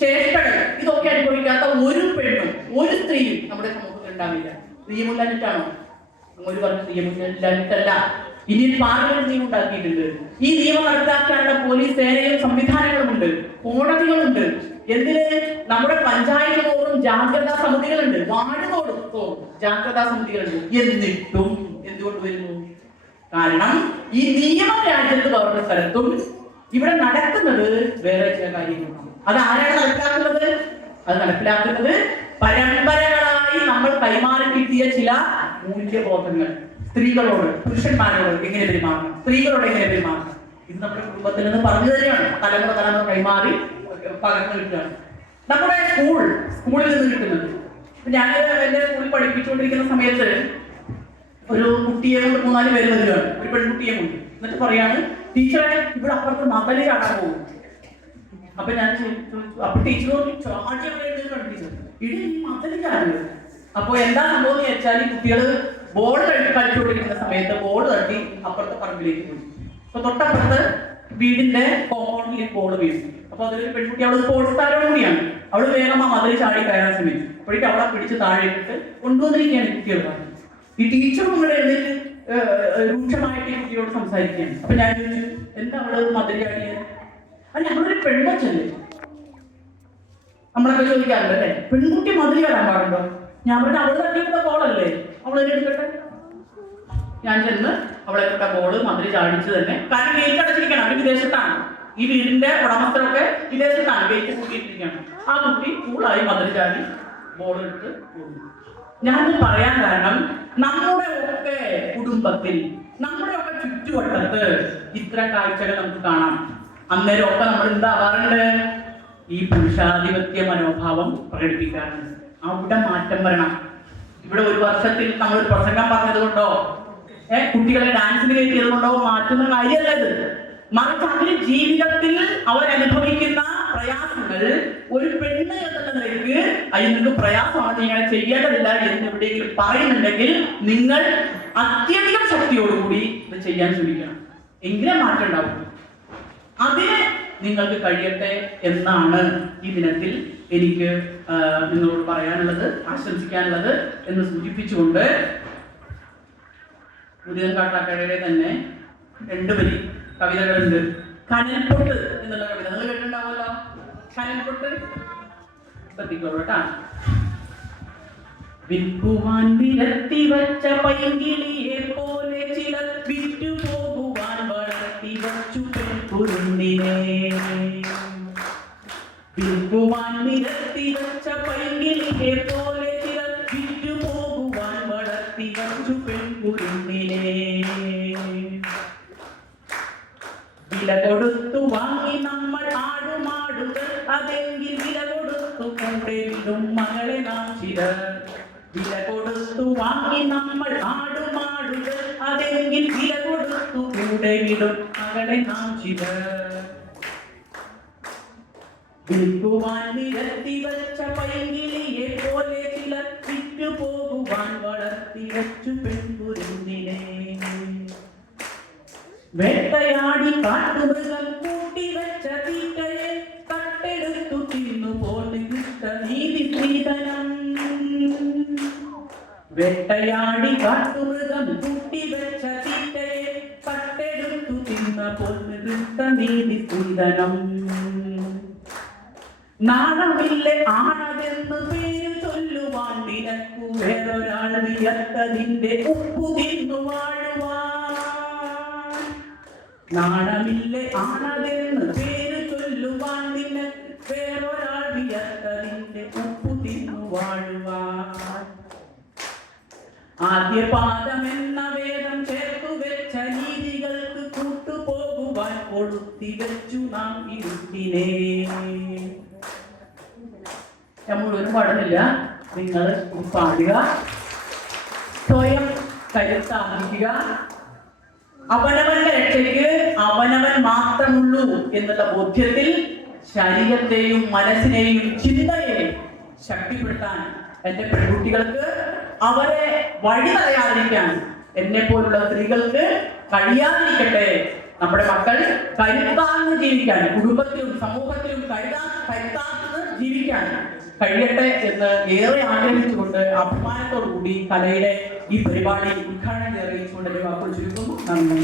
ചേഷ്ടകൾ, ഇതൊക്കെ അനുഭവിക്കാത്ത ഒരു പെണ്ണും ഒരു സ്ത്രീയും നമ്മുടെ സമൂഹത്തിൽ ഉണ്ടാവില്ല. നിയമമില്ലാഞ്ഞിട്ടാണോ? ഒരു പറഞ്ഞ നിയമമില്ലാഞ്ഞിട്ടല്ല. ഇന്ത്യൻ പാർലമെന്റ് നിയമം ഉണ്ടാക്കിയിട്ടുണ്ട്. ഈ നിയമം നടപ്പാക്കാനുള്ള പോലീസ് സേനയും സംവിധാനങ്ങളും ഉണ്ട്, കോടതികളുണ്ട്. എന്തിന്? നമ്മുടെ പഞ്ചായത്ത് തോറും ജാഗ്രതാ സമിതികളുണ്ട്, വാർഡ് തോറും ജാഗ്രതാ സമിതികളുണ്ട്. എന്നിട്ടും എന്തുകൊണ്ട് വരുന്നു? കാരണം ഈ നിയമം രാജ്യത്ത് കവർന്ന സ്ഥലത്തും ഇവിടെ നടക്കുന്നത് വേറെ ചില കാര്യങ്ങളാണ്. അത് ആരാണ് നടപ്പിലാക്കുന്നത്? അത് നടപ്പിലാക്കുന്നത് പരമ്പരകളായി നമ്മൾ കൈമാറി കിട്ടിയ ചില മൂല്യബോധങ്ങൾ. സ്ത്രീകളോട് പുരുഷന്മാരോട് എങ്ങനെ പെരുമാറണം, സ്ത്രീകളോട് എങ്ങനെ പെരുമാറണം, ഇത് നമ്മുടെ കുടുംബത്തിൽ നിന്ന് പറഞ്ഞു തരികയാണ്. തലമുറ കൈമാറി പകർന്നു കിട്ടുകയാണ്. നമ്മുടെ സ്കൂളിൽ നിന്ന് കിട്ടുന്നത്. ഞാൻ എന്റെ സ്കൂളിൽ പഠിപ്പിച്ചുകൊണ്ടിരിക്കുന്ന സമയത്ത് ഒരു കുട്ടിയെ കൊണ്ട് 3-4 പേര് വരികയാണ്, ഒരു പെൺകുട്ടിയെ കൊണ്ട്. എന്നിട്ട് പറയാണ്, ടീച്ചറെ ഇവിടെ അപ്പുറത്ത് മതല് ചാടാൻ പോകും. അപ്പൊ ഞാൻ ചോദിച്ചു, അപ്പൊ ടീച്ചർ ഇടി മതല് ചാടുക. അപ്പൊ എന്താ സംഭവം എന്ന് വെച്ചാൽ ഈ കുട്ടികൾ ബോൾ കളിച്ചുകൊണ്ടിരിക്കുന്ന സമയത്ത് ബോൾ തട്ടി അപ്പുറത്തെ പറമ്പിലേക്ക് പോയി. അപ്പൊ തൊട്ടപ്പുറത്ത് വീടിന്റെ കോമ്പൗണ്ടിലേക്ക് ബോൾ വീണു. അപ്പൊ അതൊരു പെൺകുട്ടി, അവള് സ്പോർട്സ് താരം കൂടിയാണ്. അവള് വേഗം ആ മതിൽ ചാടി കയറാൻ ശ്രമിച്ചു. അപ്പോഴേക്കും അവളെ പിടിച്ച് താഴെ ഇട്ടിട്ട് കൊണ്ടുവന്നിരിക്കുകയാണ് കുട്ടികൾ. ഈ ടീച്ചറും ഇവിടെ എഴുന്നേറ്റ് രൂക്ഷമായിട്ട് ഈ കുട്ടിയോട് സംസാരിക്കുകയാണ്. അപ്പൊ ഞാൻ ചോദിച്ചു, എന്താ അവള് മതിൽ ചാടിയത്? അത് ഞങ്ങളൊരു പെൺകൊച്ചല്ലേ, നമ്മളൊക്കെ ചോദിക്കാറുണ്ട് അല്ലേ, പെൺകുട്ടി മതിൽ ചാടാൻ പാടുണ്ടോ? ഞാൻ പറഞ്ഞ അവള് തട്ടിയിട്ട ബോളല്ലേ, അവളെ എടുക്കട്ടെ. ഞാൻ ചെന്ന് അവളെ ഇട്ട ബോള് മതിൽ ചാടിച്ച് തന്നെ, കാരണം ഗേറ്റ് അടച്ചിരിക്കണം, അവർ വിദേശത്താണ്, ഈ വീടിന്റെ ഉടമസ്ഥരൊക്കെ വിദേശത്താണ്, ഗേറ്റ് കൂട്ടിയിട്ടിരിക്കുകയാണ്. ആ കുട്ടി കൂളായി മതിൽ ചാടി ബോൾ എടുത്ത് പോകുന്നു. ഞാനത് പറയാൻ കാരണം, നമ്മുടെ ഒക്കെ കുടുംബത്തിൽ, നമ്മുടെ ഒക്കെ ചുറ്റുവട്ടത്ത് ഇത്തരം കാഴ്ചകൾ നമുക്ക് കാണാം. അന്നേരം ഒക്കെ നമ്മൾ എന്താവാറുണ്ട്? ഈ പുരുഷാധിപത്യ മനോഭാവം പ്രകടിപ്പിക്കാറുണ്ട്. അവിടെ മാറ്റം വരണം. ഇവിടെ ഒരു വർഷത്തിൽ നമ്മൾ ഒരു പ്രസംഗം പറഞ്ഞത് കൊണ്ടോ കുട്ടികളെ ഡാൻസിന് കയറ്റിയത് കൊണ്ടോ മാറ്റുന്ന കാര്യമല്ല ഇത്. മറിച്ച് അവര് ജീവിതത്തിൽ അവരനുഭവിക്കുന്ന പ്രയാസങ്ങൾ ഒരു പെണ്ണ് എന്നുള്ള നിലയ്ക്ക് അതിൽ നിങ്ങൾക്ക് പ്രയാസമാണ്, നിങ്ങൾ ചെയ്യേണ്ടതില്ല എന്ന് എവിടെയെങ്കിലും പറയുന്നുണ്ടെങ്കിൽ നിങ്ങൾ അത്യധികം ശക്തിയോടുകൂടി ഇത് ചെയ്യാൻ ശ്രമിക്കണം. എങ്കിലേ മാറ്റം ഉണ്ടാവും. അതിന് നിങ്ങൾക്ക് കഴിയട്ടെ എന്നാണ് ഈ ദിനത്തിൽ എനിക്ക് നിങ്ങളോട് പറയാനുള്ളത്, ആശംസിക്കാനുള്ളത് എന്ന് സൂചിപ്പിച്ചുകൊണ്ട് മുരുകൻകാട്ടാക്കടയുടെ തന്നെ 2 വരി കവിതകളുണ്ട്. കനൽപ്പൊട്ട് എന്നുള്ള കവിത നിങ്ങൾ കേട്ടിട്ടുണ്ടാവുമല്ലോ. കനൽപ്പൊട്ട് ശ്രദ്ധിക്കോളൂ കേട്ടാ. വിൽക്കുവാൻ വിരത്തി വച്ച പൈങ്കിളിയെ പോലെ ചിലർ വിറ്റുപോകുവാൻ വളർത്തി വച്ചു പെൺകുരുന്നിനെ. വിൽക്കുവാൻ വിരത്തി വച്ച പൈങ്കിളിയെ പോലെ ചിലർ വിറ്റുപോകുവാൻ വളർത്തി വച്ചു പെൺകുരുന്നിനെ. വില കൊടുത്തു വാങ്ങി നമ്മൾ ആടുമാടുകൾ, അതെങ്കിൽ വില കൊടുത്തു കൊണ്ടേ വിടും മകളെ നാം ചിലർ. വില കൊടുത്തു വാങ്ങി നമ്മൾ ആടുമാടുകൾ, അതെങ്കിൽ വില കൊടുത്തു കൂടെ വിടും മകളെ നാം ചിലർ. വിൽക്കുവാൻ നിരത്തി വച്ച പൈങ്കിളിയെ പോലെ ചിലർ വിറ്റുപോകുവാൻ വളർത്തി വച്ചു പെൺകുരുന്നിനെ. വേട്ടയാടി കാട്ടുമൃഗം കൂട്ടിവെച്ച തീറ്റയെ കട്ടെടുത്തു തിന്നുപോണ് ദുഷ്ടനീതി സ്ത്രീധനം. വേട്ടയാടി കാട്ടുമൃഗം കൂട്ടിവെച്ച തീറ്റയെ കട്ടെടുത്തു തിന്ന പൊന്ന് ദുഷ്ടനീതി സ്ത്രീധനം. നാണമില്ല ആണതെന്ന് പേര് ചൊല്ലുവാൻ നിനക്കു വേറൊരാൾ വിയർത്തതിന്റെ ഉപ്പു തിന്നു വാഴുവാൻ. നാണമില്ല ആണതെന്ന് പേര് ചൊല്ലുവാൻ നിനക്ക് വേറൊരാൾ വിയർത്തതിന്റെ ഉപ്പു തിന്നു വാഴുവാൻ. ആദ്യ പാദമെന്ന വേദം ചേർത്തു വെച്ച നീതികൾക്ക് കൂട്ടുപോകുവാൻ കൊളുത്തി വെച്ചു നാം ഇരുട്ടിനെ. ഞാൻ മുഴുവൻ പാടുന്നില്ല, നിങ്ങൾ പാടുക, സ്വയം കരുത്താർജിക്കുക. അവനവന്റെ രക്ഷയ്ക്ക് അവനവൻ മാത്രമുള്ളൂ എന്നുള്ള ബോധ്യത്തിൽ ശരീരത്തെയും മനസ്സിനെയും ചിന്തയെയും ശക്തിപ്പെടുത്താൻ എന്റെ പെൺകുട്ടികൾക്ക്, അവരെ വഴി തടയാതിരിക്കാൻ എന്നെ പോലുള്ള സ്ത്രീകൾക്ക് കഴിയാതിരിക്കട്ടെ. നമ്മുടെ മക്കൾ കരുത്താർന്ന് ജീവിക്കാൻ, കുടുംബത്തിലും സമൂഹത്തിലും കരുത്താർന്ന് ജീവിക്കാൻ കഴിയട്ടെ എന്ന് ഏറെ ആഗ്രഹിച്ചുകൊണ്ട് അഭിമാനത്തോടു കൂടി കലയുടെ ഈ പരിപാടി ഉദ്ഘാടനം നിർവഹിച്ചുകൊണ്ട് വാക്കുകൾ ചുരുക്കുന്നു. നന്ദി.